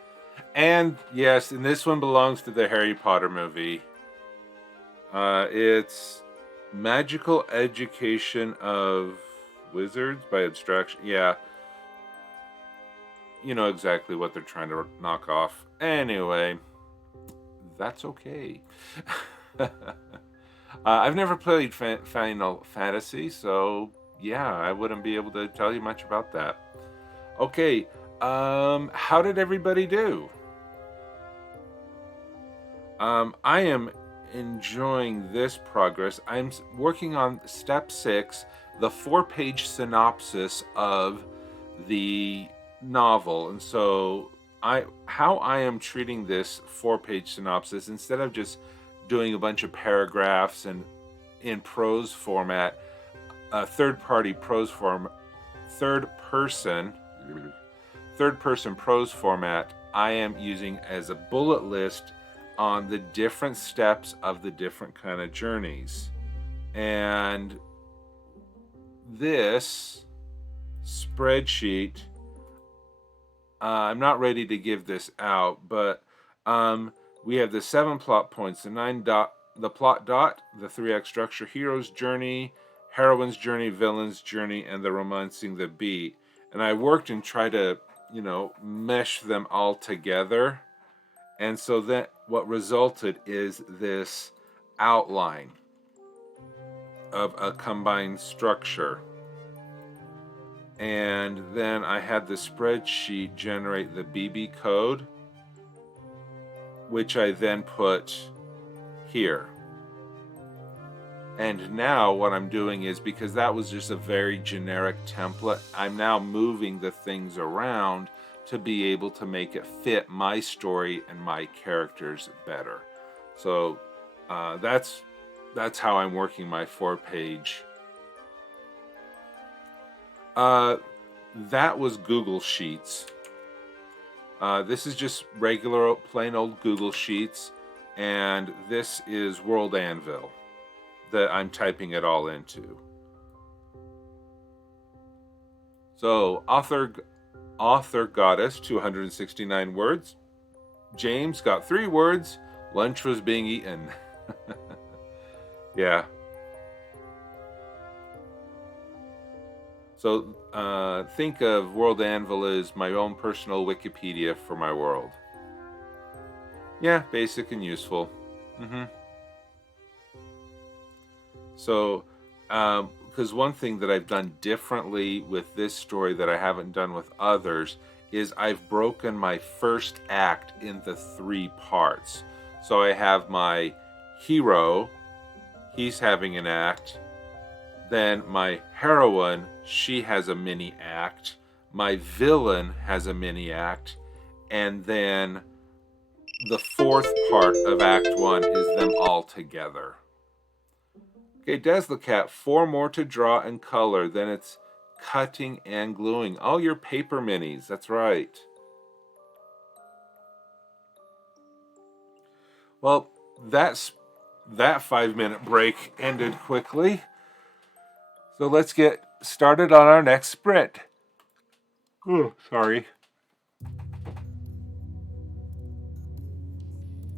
And yes, and this one belongs to the Harry Potter movie. It's Magical Education of Wizards by Abstraction. Yeah, you know exactly what they're trying to knock off. Anyway, that's okay. I've never played Final Fantasy, so yeah, I wouldn't be able to tell you much about that. Okay, how did everybody do? I am enjoying this progress. I'm working on step 6, the 4-page synopsis of the novel. And so how I am treating this 4-page synopsis, instead of just doing a bunch of paragraphs and in prose format, third person prose format, I am using as a bullet list on the different steps of the different kind of journeys. And this spreadsheet, I'm not ready to give this out, but we have the 7 plot points, the plot dot, the 3-act structure, hero's journey, heroine's journey, villain's journey, and the romancing the beat. And I worked and tried to, mesh them all together. And so then what resulted is this outline of a combined structure. And then I had the spreadsheet generate the BB code, which I then put here. And now what I'm doing is, because that was just a very generic template, I'm now moving the things around to be able to make it fit my story and my characters better. So that's how I'm working my 4-page. That was Google Sheets. This is just regular plain old Google Sheets, and this is World Anvil that I'm typing it all into. So author got us 269 words. James got 3 words. Lunch was being eaten. Yeah. So think of World Anvil as my own personal Wikipedia for my world. Yeah, basic and useful. So, because one thing that I've done differently with this story that I haven't done with others is I've broken my first act into 3 parts. So I have my hero, he's having an act. Then my heroine, she has a mini act. My villain has a mini act. And then the 4th part of Act 1 is them all together. Okay, Deslicat, 4 more to draw and color. Then it's cutting and gluing. Oh, your paper minis. That's right. Well, that 5-minute break ended quickly. So let's get started on our next sprint. Oh, sorry.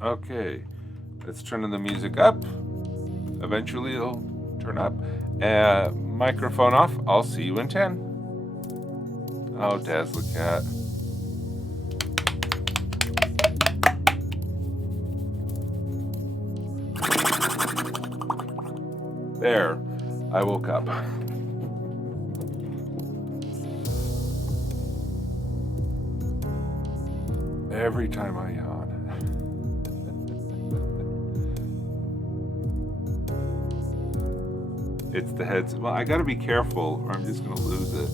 Okay, let's turn the music up. Eventually it'll turn up. Microphone off. I'll see you in 10. Oh, Deslicat. There, I woke up. Every time I yawn. It's the heads. Well, I gotta be careful or I'm just gonna lose it.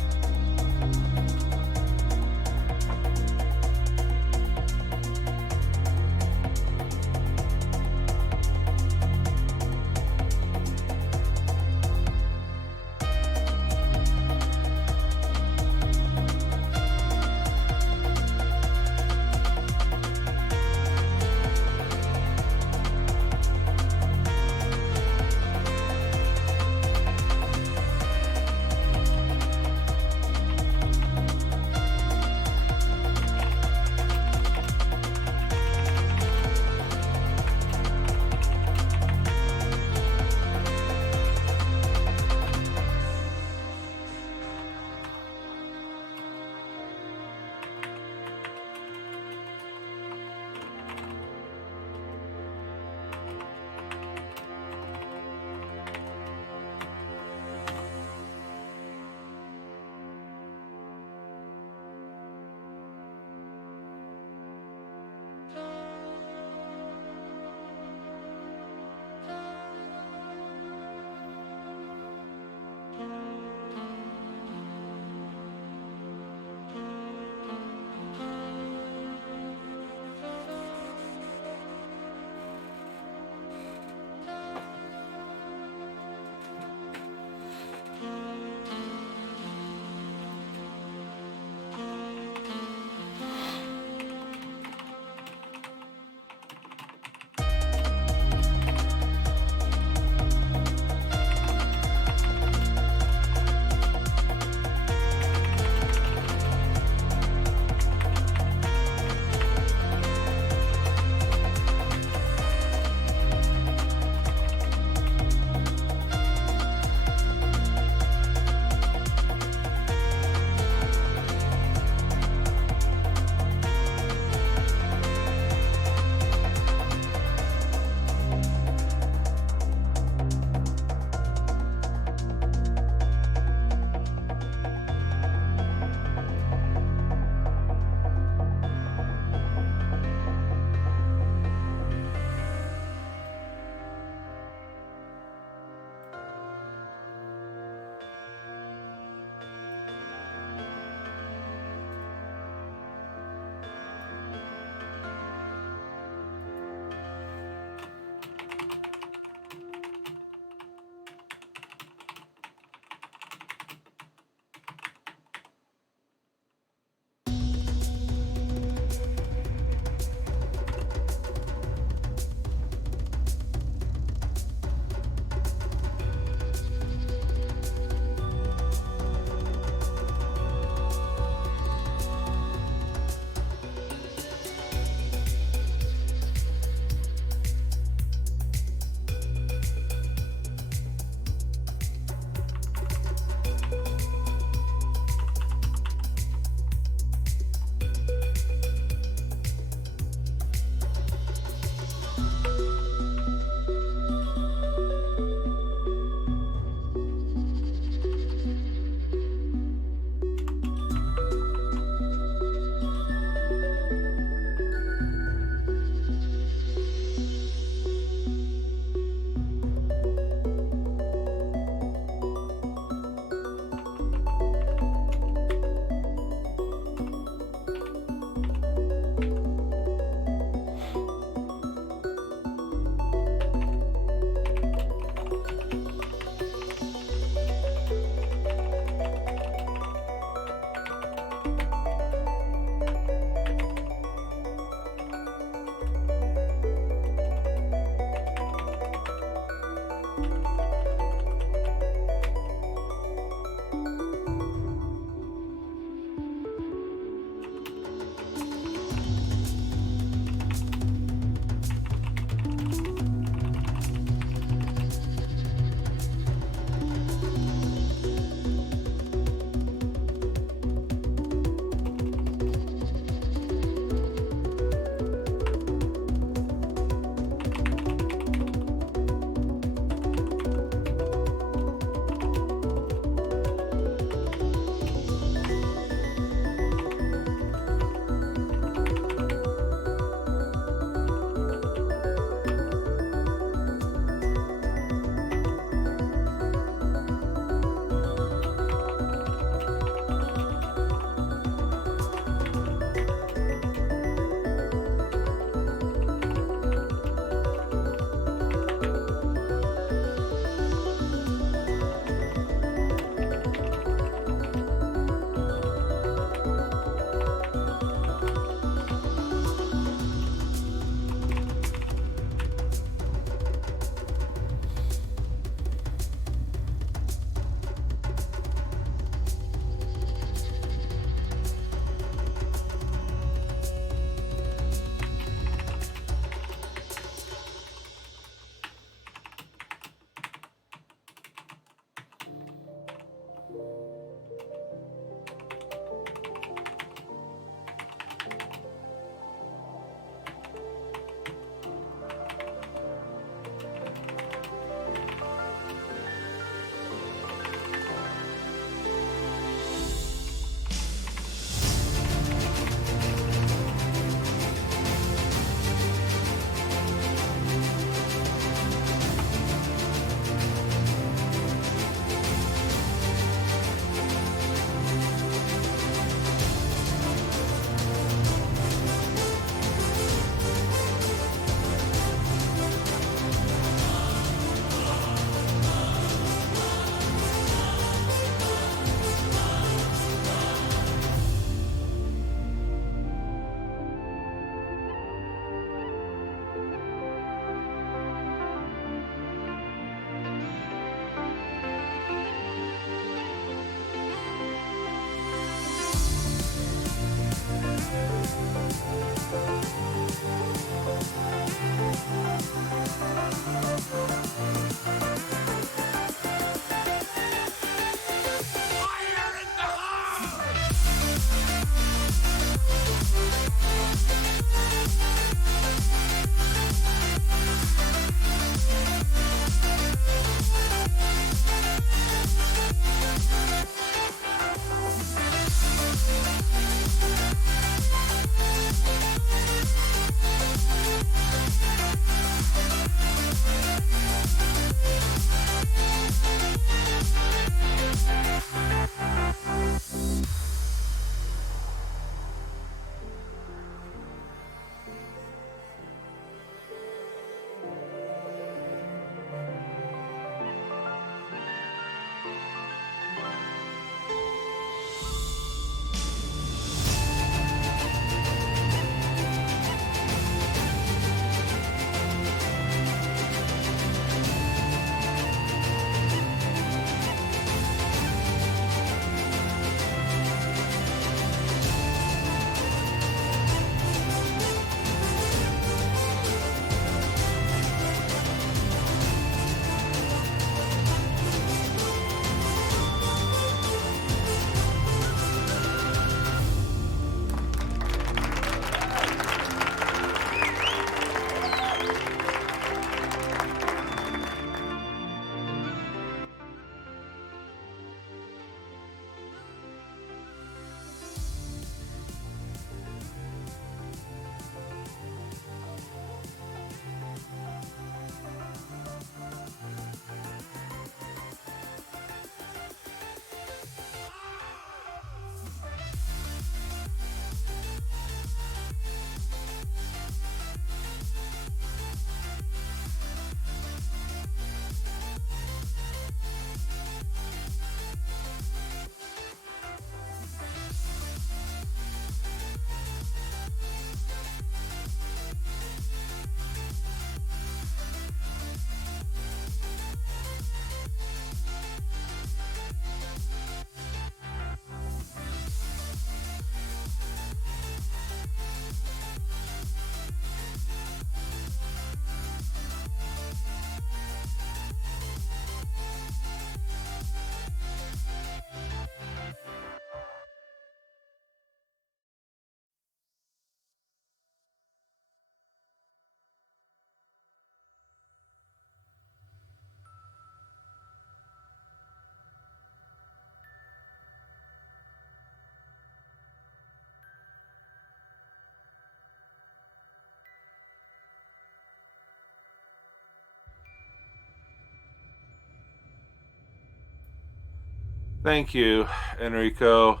Thank you, Enrico.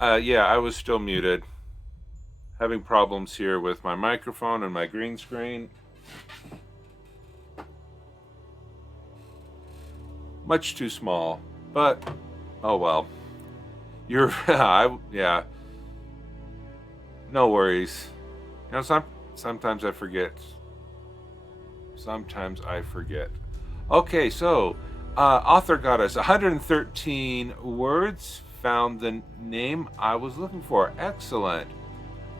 Yeah, I was still muted. Having problems here with my microphone and my green screen. Much too small, but oh well. You're, yeah. No worries. You know, sometimes I forget. Sometimes I forget. Okay, so author got us 113 words. Found the name I was looking for. Excellent.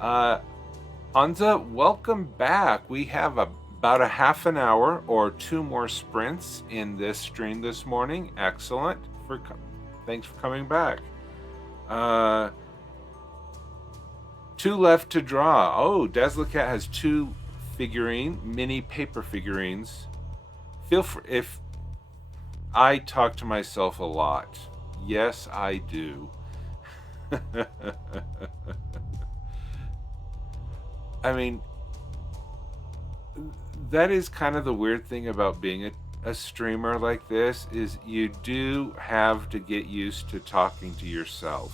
Anza, welcome back. We have about a half an hour or 2 more sprints in this stream this morning. Excellent. Thanks for coming back. 2 left to draw. Oh, Dazzlecat has 2 mini paper figurines. Feel free, if I talk to myself a lot. Yes, I do. I mean, that is kind of the weird thing about being a streamer like this, is you do have to get used to talking to yourself.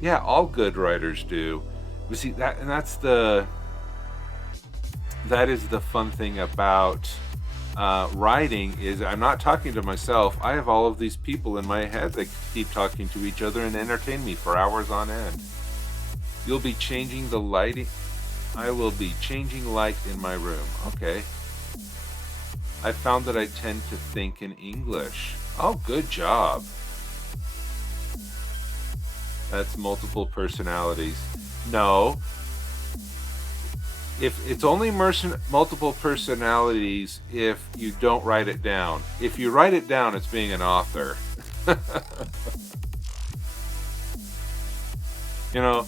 Yeah, all good writers do. But see, that is the fun thing about writing, is I'm not talking to myself. I have all of these people in my head that keep talking to each other and entertain me for hours on end. You'll be changing the lighting. I will be changing light in my room. Okay. I found that I tend to think in English. Oh, good job. That's multiple personalities. No, if it's only multiple personalities if you don't write it down. If you write it down, it's being an author. You know,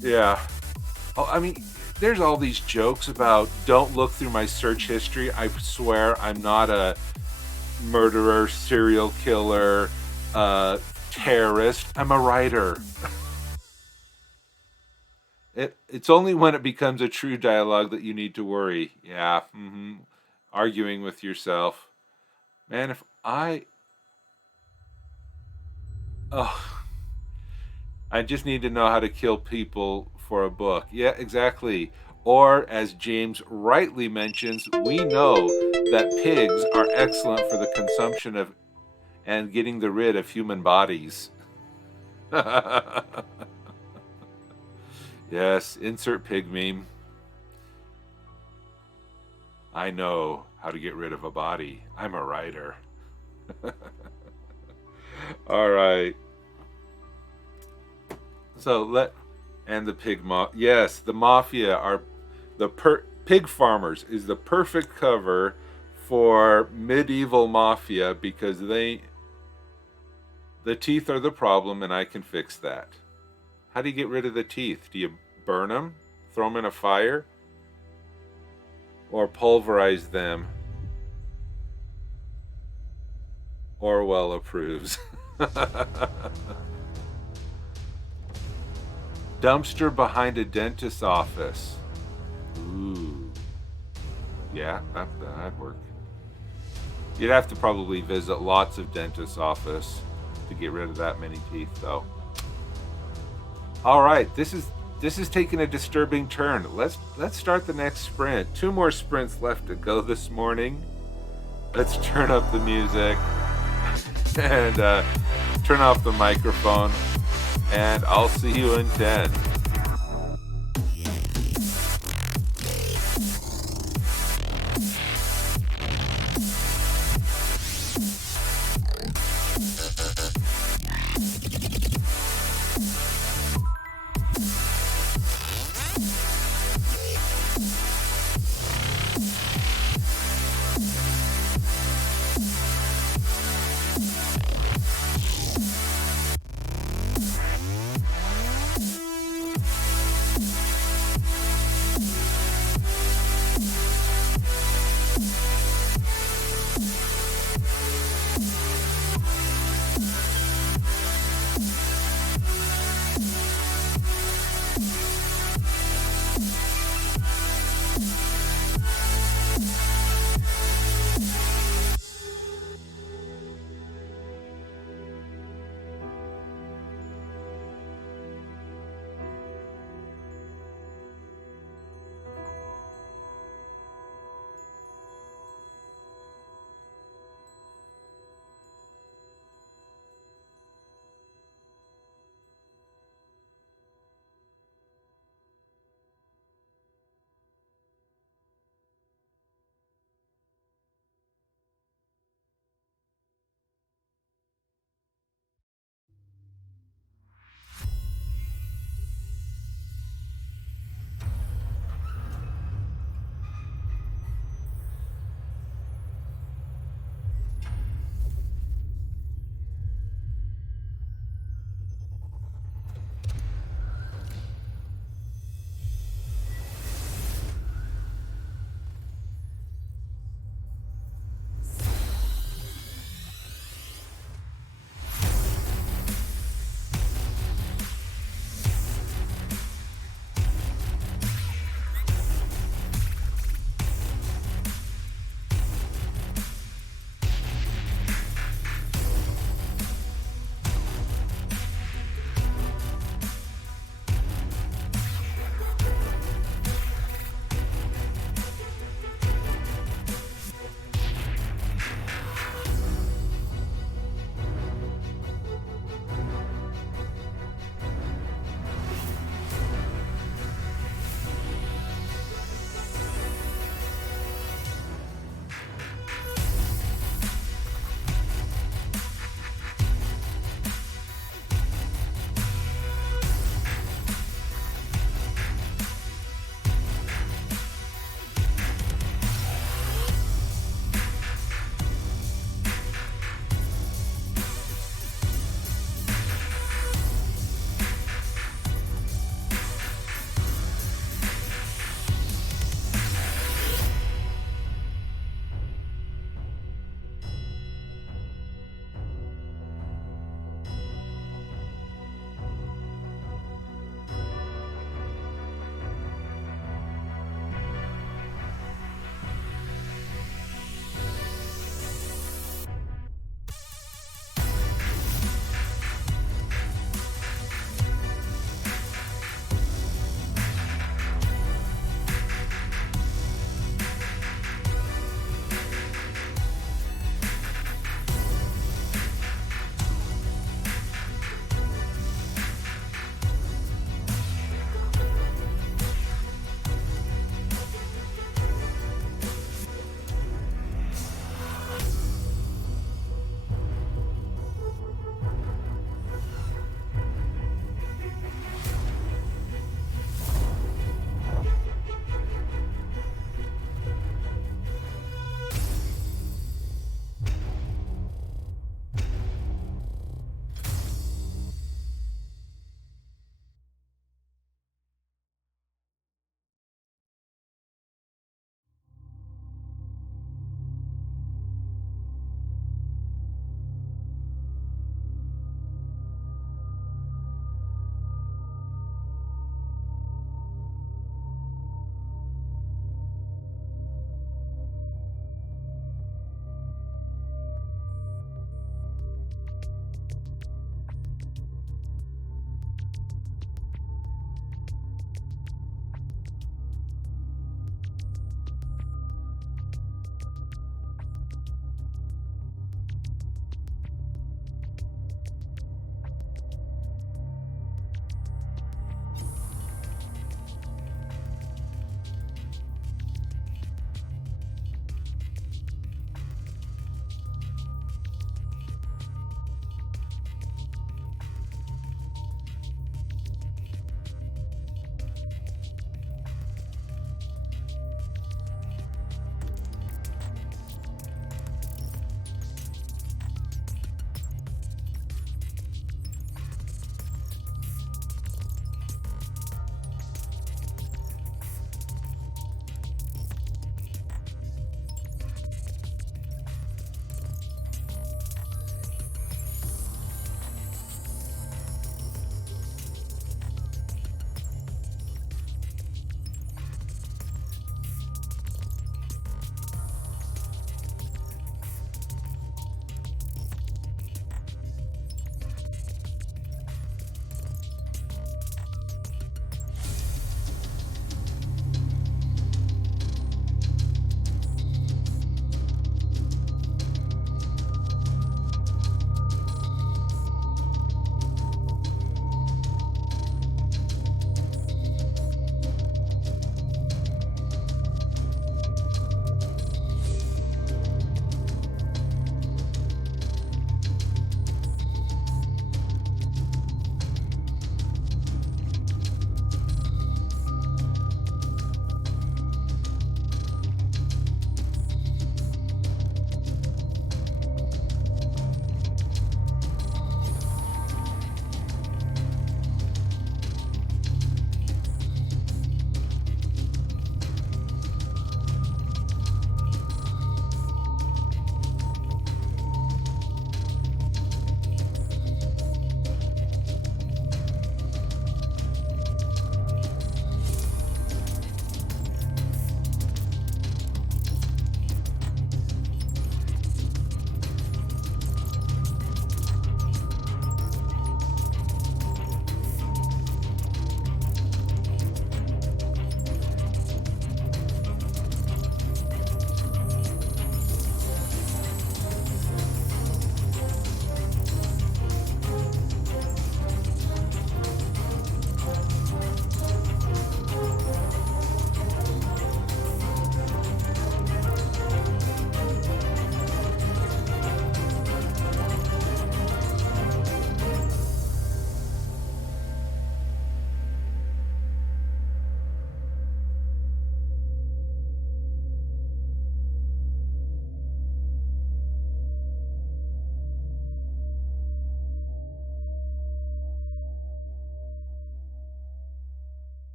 yeah. Oh, I mean, there's all these jokes about don't look through my search history. I swear I'm not a murderer, serial killer, terrorist. I'm a writer. It's only when it becomes a true dialogue that you need to worry. Yeah, arguing with yourself. Man, if oh, I just need to know how to kill people for a book. Yeah, exactly. Or, as James rightly mentions, we know that pigs are excellent for the consumption of and getting rid of human bodies. Yes, insert pig meme. I know how to get rid of a body. I'm a writer. All right. So and the yes, the mafia are pig farmers is the perfect cover for medieval mafia because the teeth are the problem and I can fix that. How do you get rid of the teeth? Do you burn them? Throw them in a fire? Or pulverize them? Orwell approves. Dumpster behind a dentist's office. Ooh. Yeah, that'd work. You'd have to probably visit lots of dentist's office to get rid of that many teeth, though. All right, this is taking a disturbing turn. Let's start the next sprint. 2 more sprints left to go this morning. Let's turn up the music and turn off the microphone, and I'll see you in 10.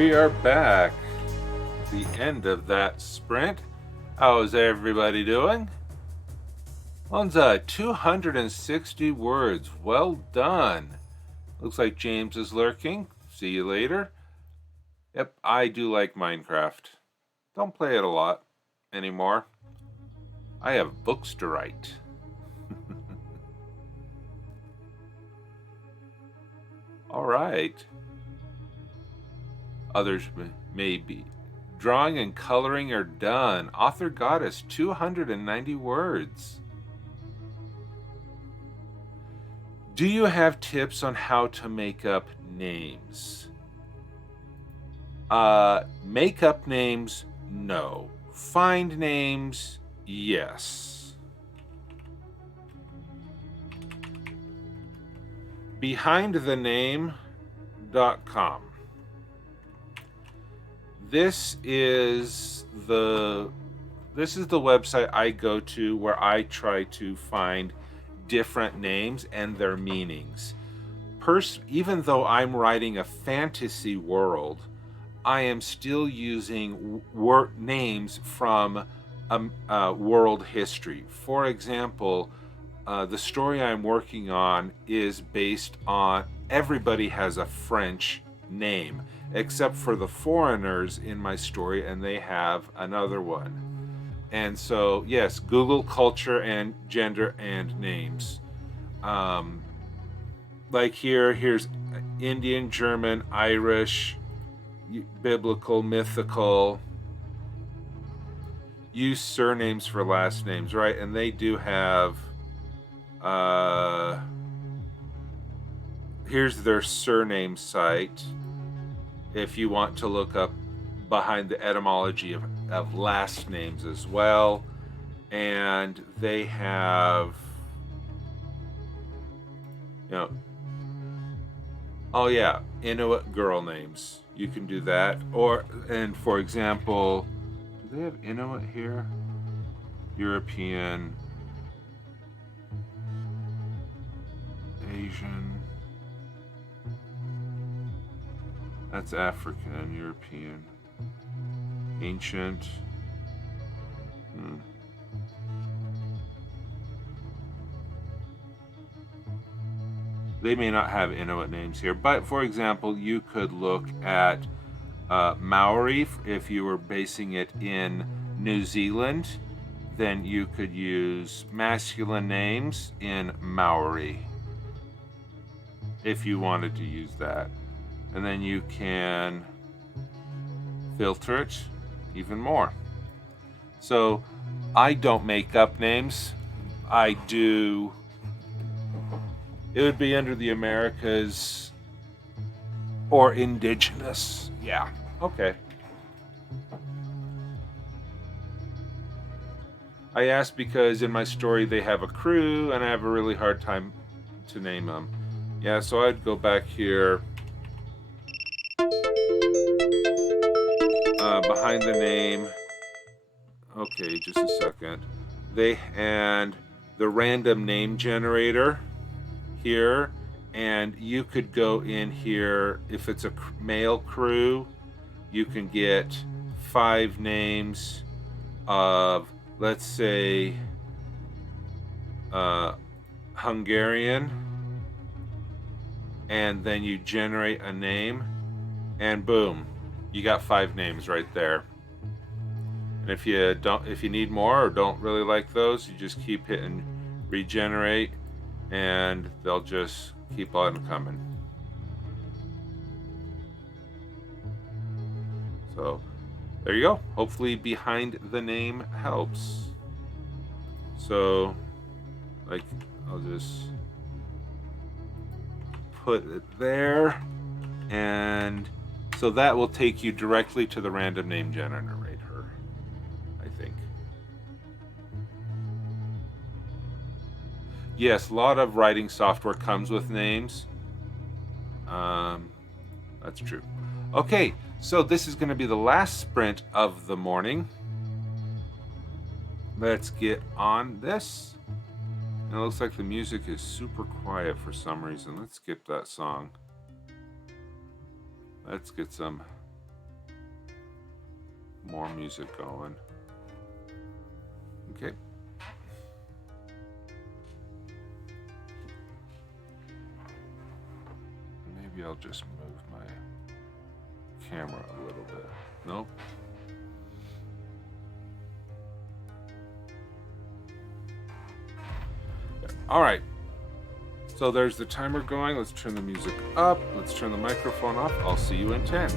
we are back. The end of that sprint. How's everybody doing? Lonza, 260 words. Well done. Looks like James is lurking. See you later. Yep, I do like Minecraft. Don't play it a lot anymore. I have books to write. All right. Others may be. Drawing and coloring are done. Author Goddess, 290 words. Do you have tips on how to make up names? Make up names, no. Find names, yes. BehindTheName.com. This is the website I go to where I try to find different names and their meanings. Even though I'm writing a fantasy world, I am still using names from world history. For example, the story I'm working on is based on, everybody has a French name, except for the foreigners in my story, and they have another one. And so, yes, Google culture and gender and names. Like here's Indian, German, Irish, biblical, mythical. Use surnames for last names, right? And they do have, here's their surname site. If you want to look up behind the etymology of last names as well. And they have, oh yeah, Inuit girl names. You can do that. And for example, do they have Inuit here? European, Asian. That's African and European. Ancient. They may not have Inuit names here, but for example, you could look at Maori. If you were basing it in New Zealand, then you could use masculine names in Maori if you wanted to use that. And then you can filter it even more. So I don't make up names. I do. It would be under the Americas or indigenous. Yeah, okay. I asked because in my story they have a crew and I have a really hard time to name them. Yeah, so I'd go back here. Behind the name. Okay, just a second. And the random name generator here, and you could go in here. If it's a male crew, you can get 5 names of, let's say, Hungarian, and then you generate a name, and boom, you got 5 names right there. And if you need more or don't really like those, you just keep hitting regenerate, and they'll just keep on coming. So there you go. Hopefully behind the name helps. So like, I'll just put it there, and so that will take you directly to the random name generator, I think. Yes, a lot of writing software comes with names. That's true. Okay, so this is going to be the last sprint of the morning. Let's get on this. And it looks like the music is super quiet for some reason. Let's skip that song. Let's get some more music going. Okay. Maybe I'll just move my camera a little bit. Nope. All right. So there's the timer going. Let's turn the music up. Let's turn the microphone off. I'll see you in 10.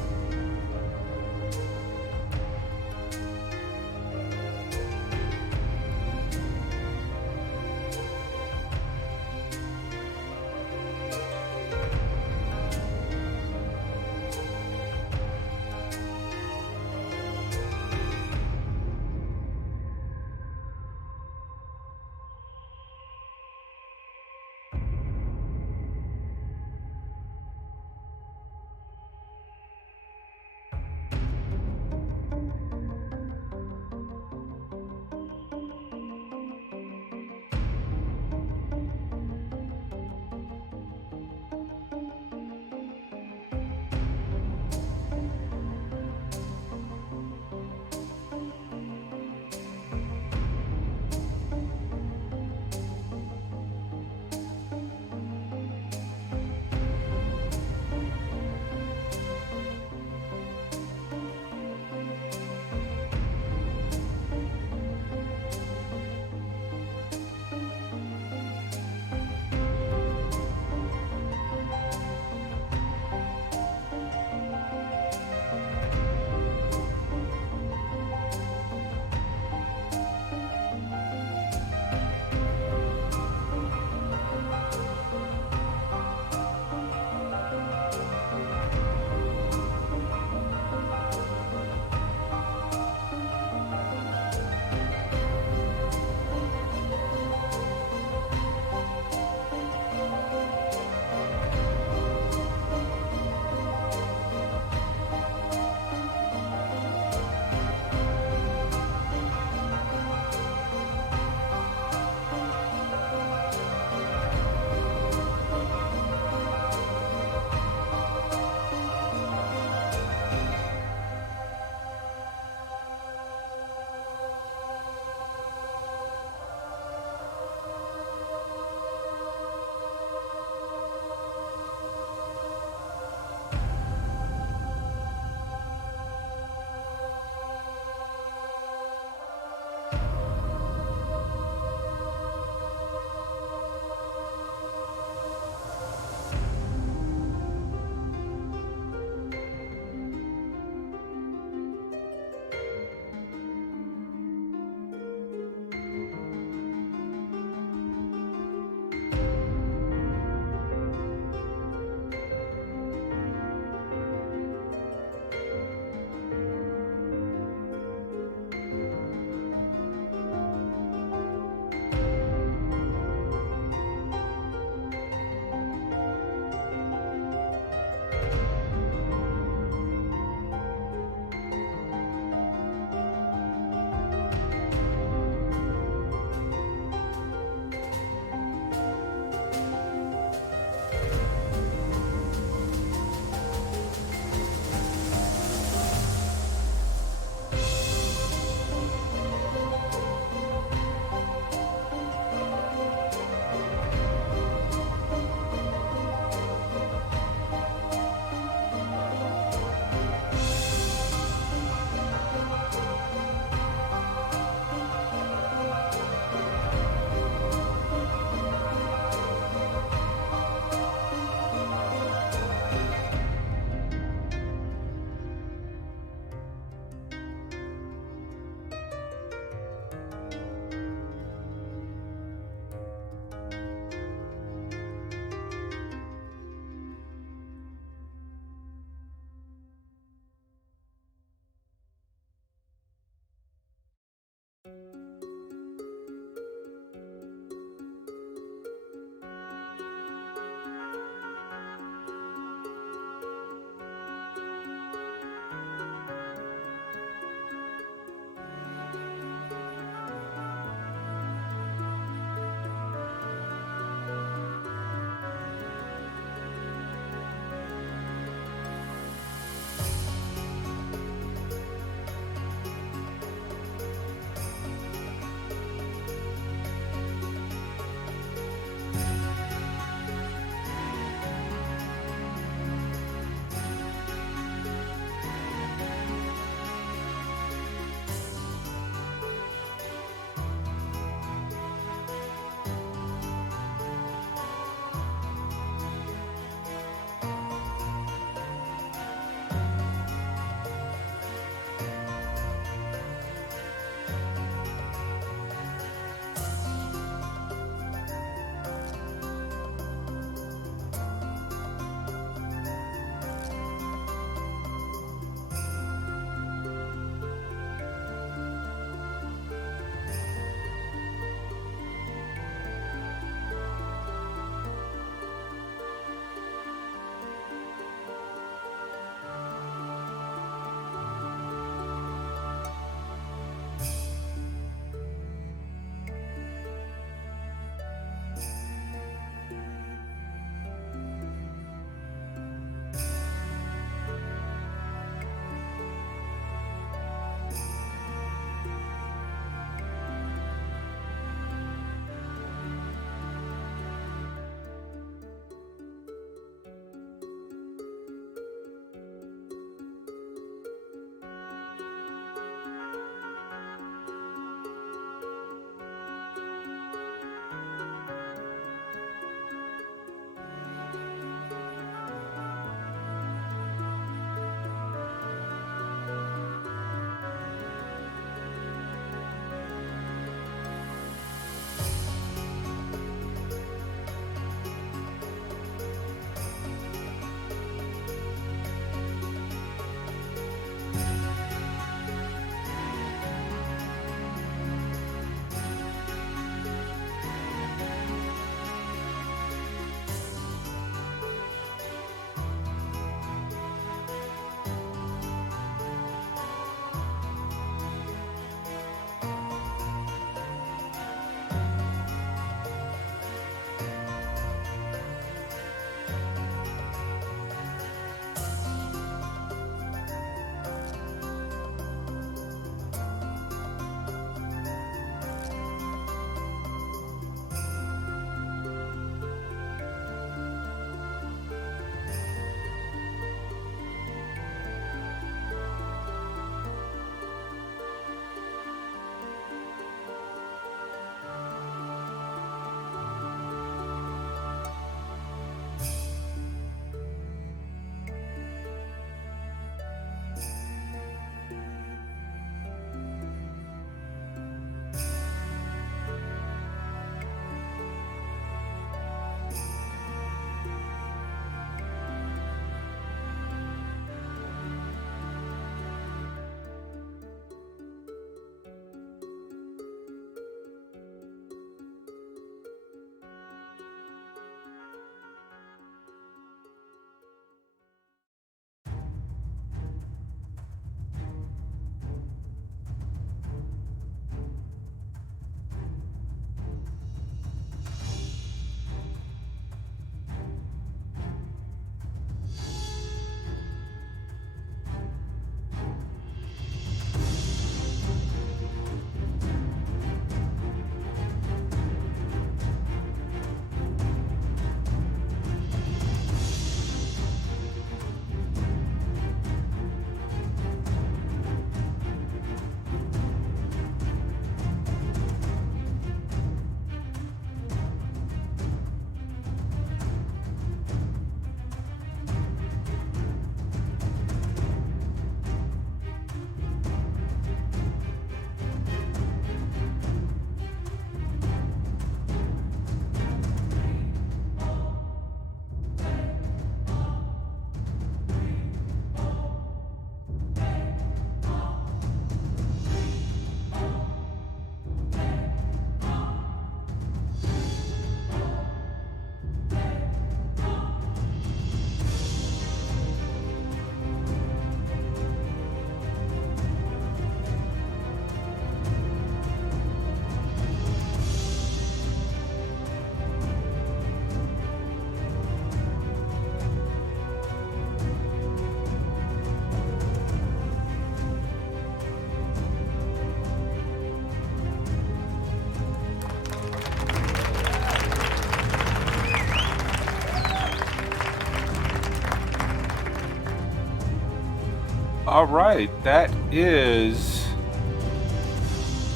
All right, that is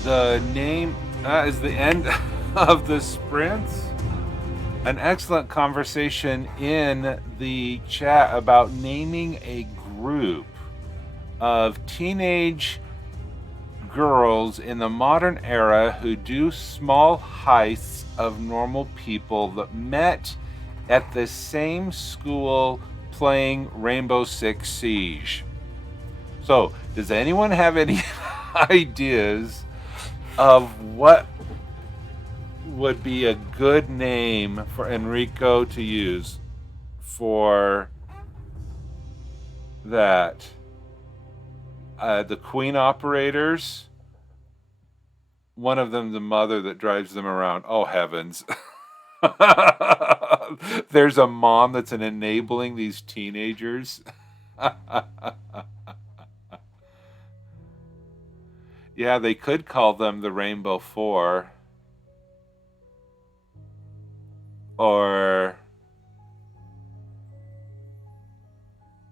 the name. Is the end of the sprint. An excellent conversation in the chat about naming a group of teenage girls in the modern era who do small heists of normal people that met at the same school playing Rainbow Six Siege. So, does anyone have any ideas of what would be a good name for Enrico to use for that? The Queen Operators. One of them, the mother that drives them around. Oh, heavens. There's a mom that's enabling these teenagers. Yeah, they could call them the Rainbow Four. Or,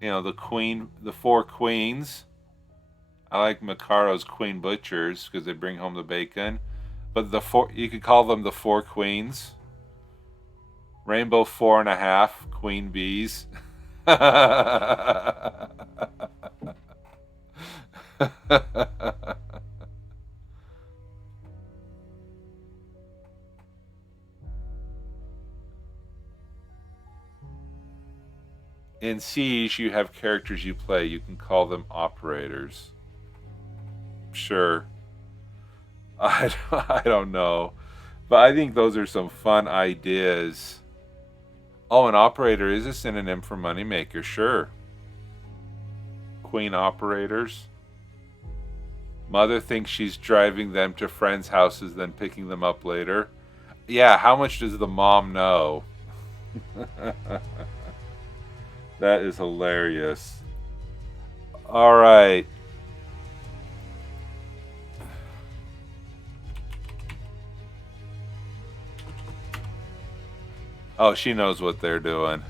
you know, the Four Queens. I like Macaro's Queen Butchers because they bring home the bacon. But you could call them the Four Queens. Rainbow 4.5 Queen Bees. In Siege, you have characters you play. You can call them operators. Sure. I don't know. But I think those are some fun ideas. Oh, an operator is a synonym for moneymaker. Sure. Queen operators. Mother thinks she's driving them to friends' houses, then picking them up later. Yeah, how much does the mom know? That is hilarious. All right. Oh, she knows what they're doing.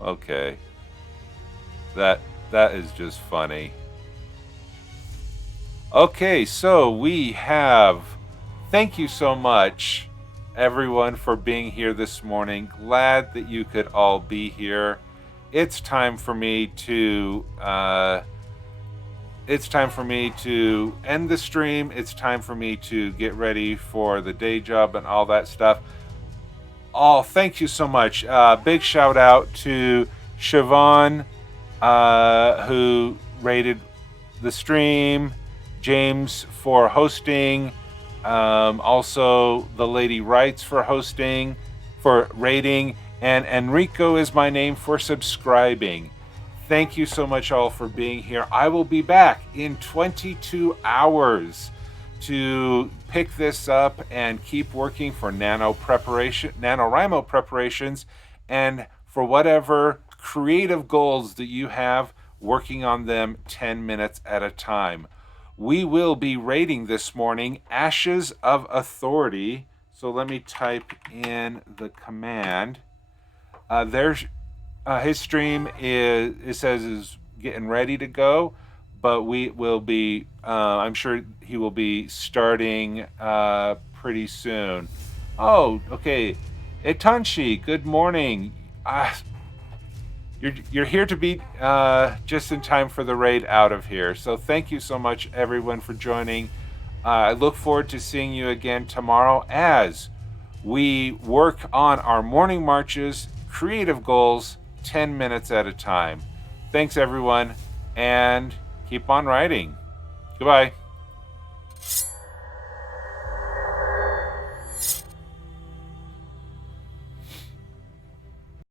Okay. That is just funny. Okay, so we have... Thank you so much, everyone, for being here this morning. Glad that you could all be here. It's time for me to... It's time for me to end the stream. It's time for me to get ready for the day job and all that stuff. Oh, thank you so much. Big shout out to Siobhan, who rated the stream, James for hosting, also the Lady Writes for hosting, for rating, and Enrico is my name for subscribing. Thank you so much all for being here. I will be back in 22 hours to pick this up and keep working for NaNoWriMo preparations and for whatever creative goals that you have, working on them 10 minutes at a time. We will be rating this morning Ashes of Authority. So let me type in the command. His stream is getting ready to go, but we will be, I'm sure he will be starting pretty soon. Oh, okay. Etanshi, good morning. You're here to be just in time for the raid out of here. So thank you so much, everyone, for joining. I look forward to seeing you again tomorrow as we work on our morning marches, creative goals, 10 minutes at a time. Thanks, everyone, and keep on writing. Goodbye.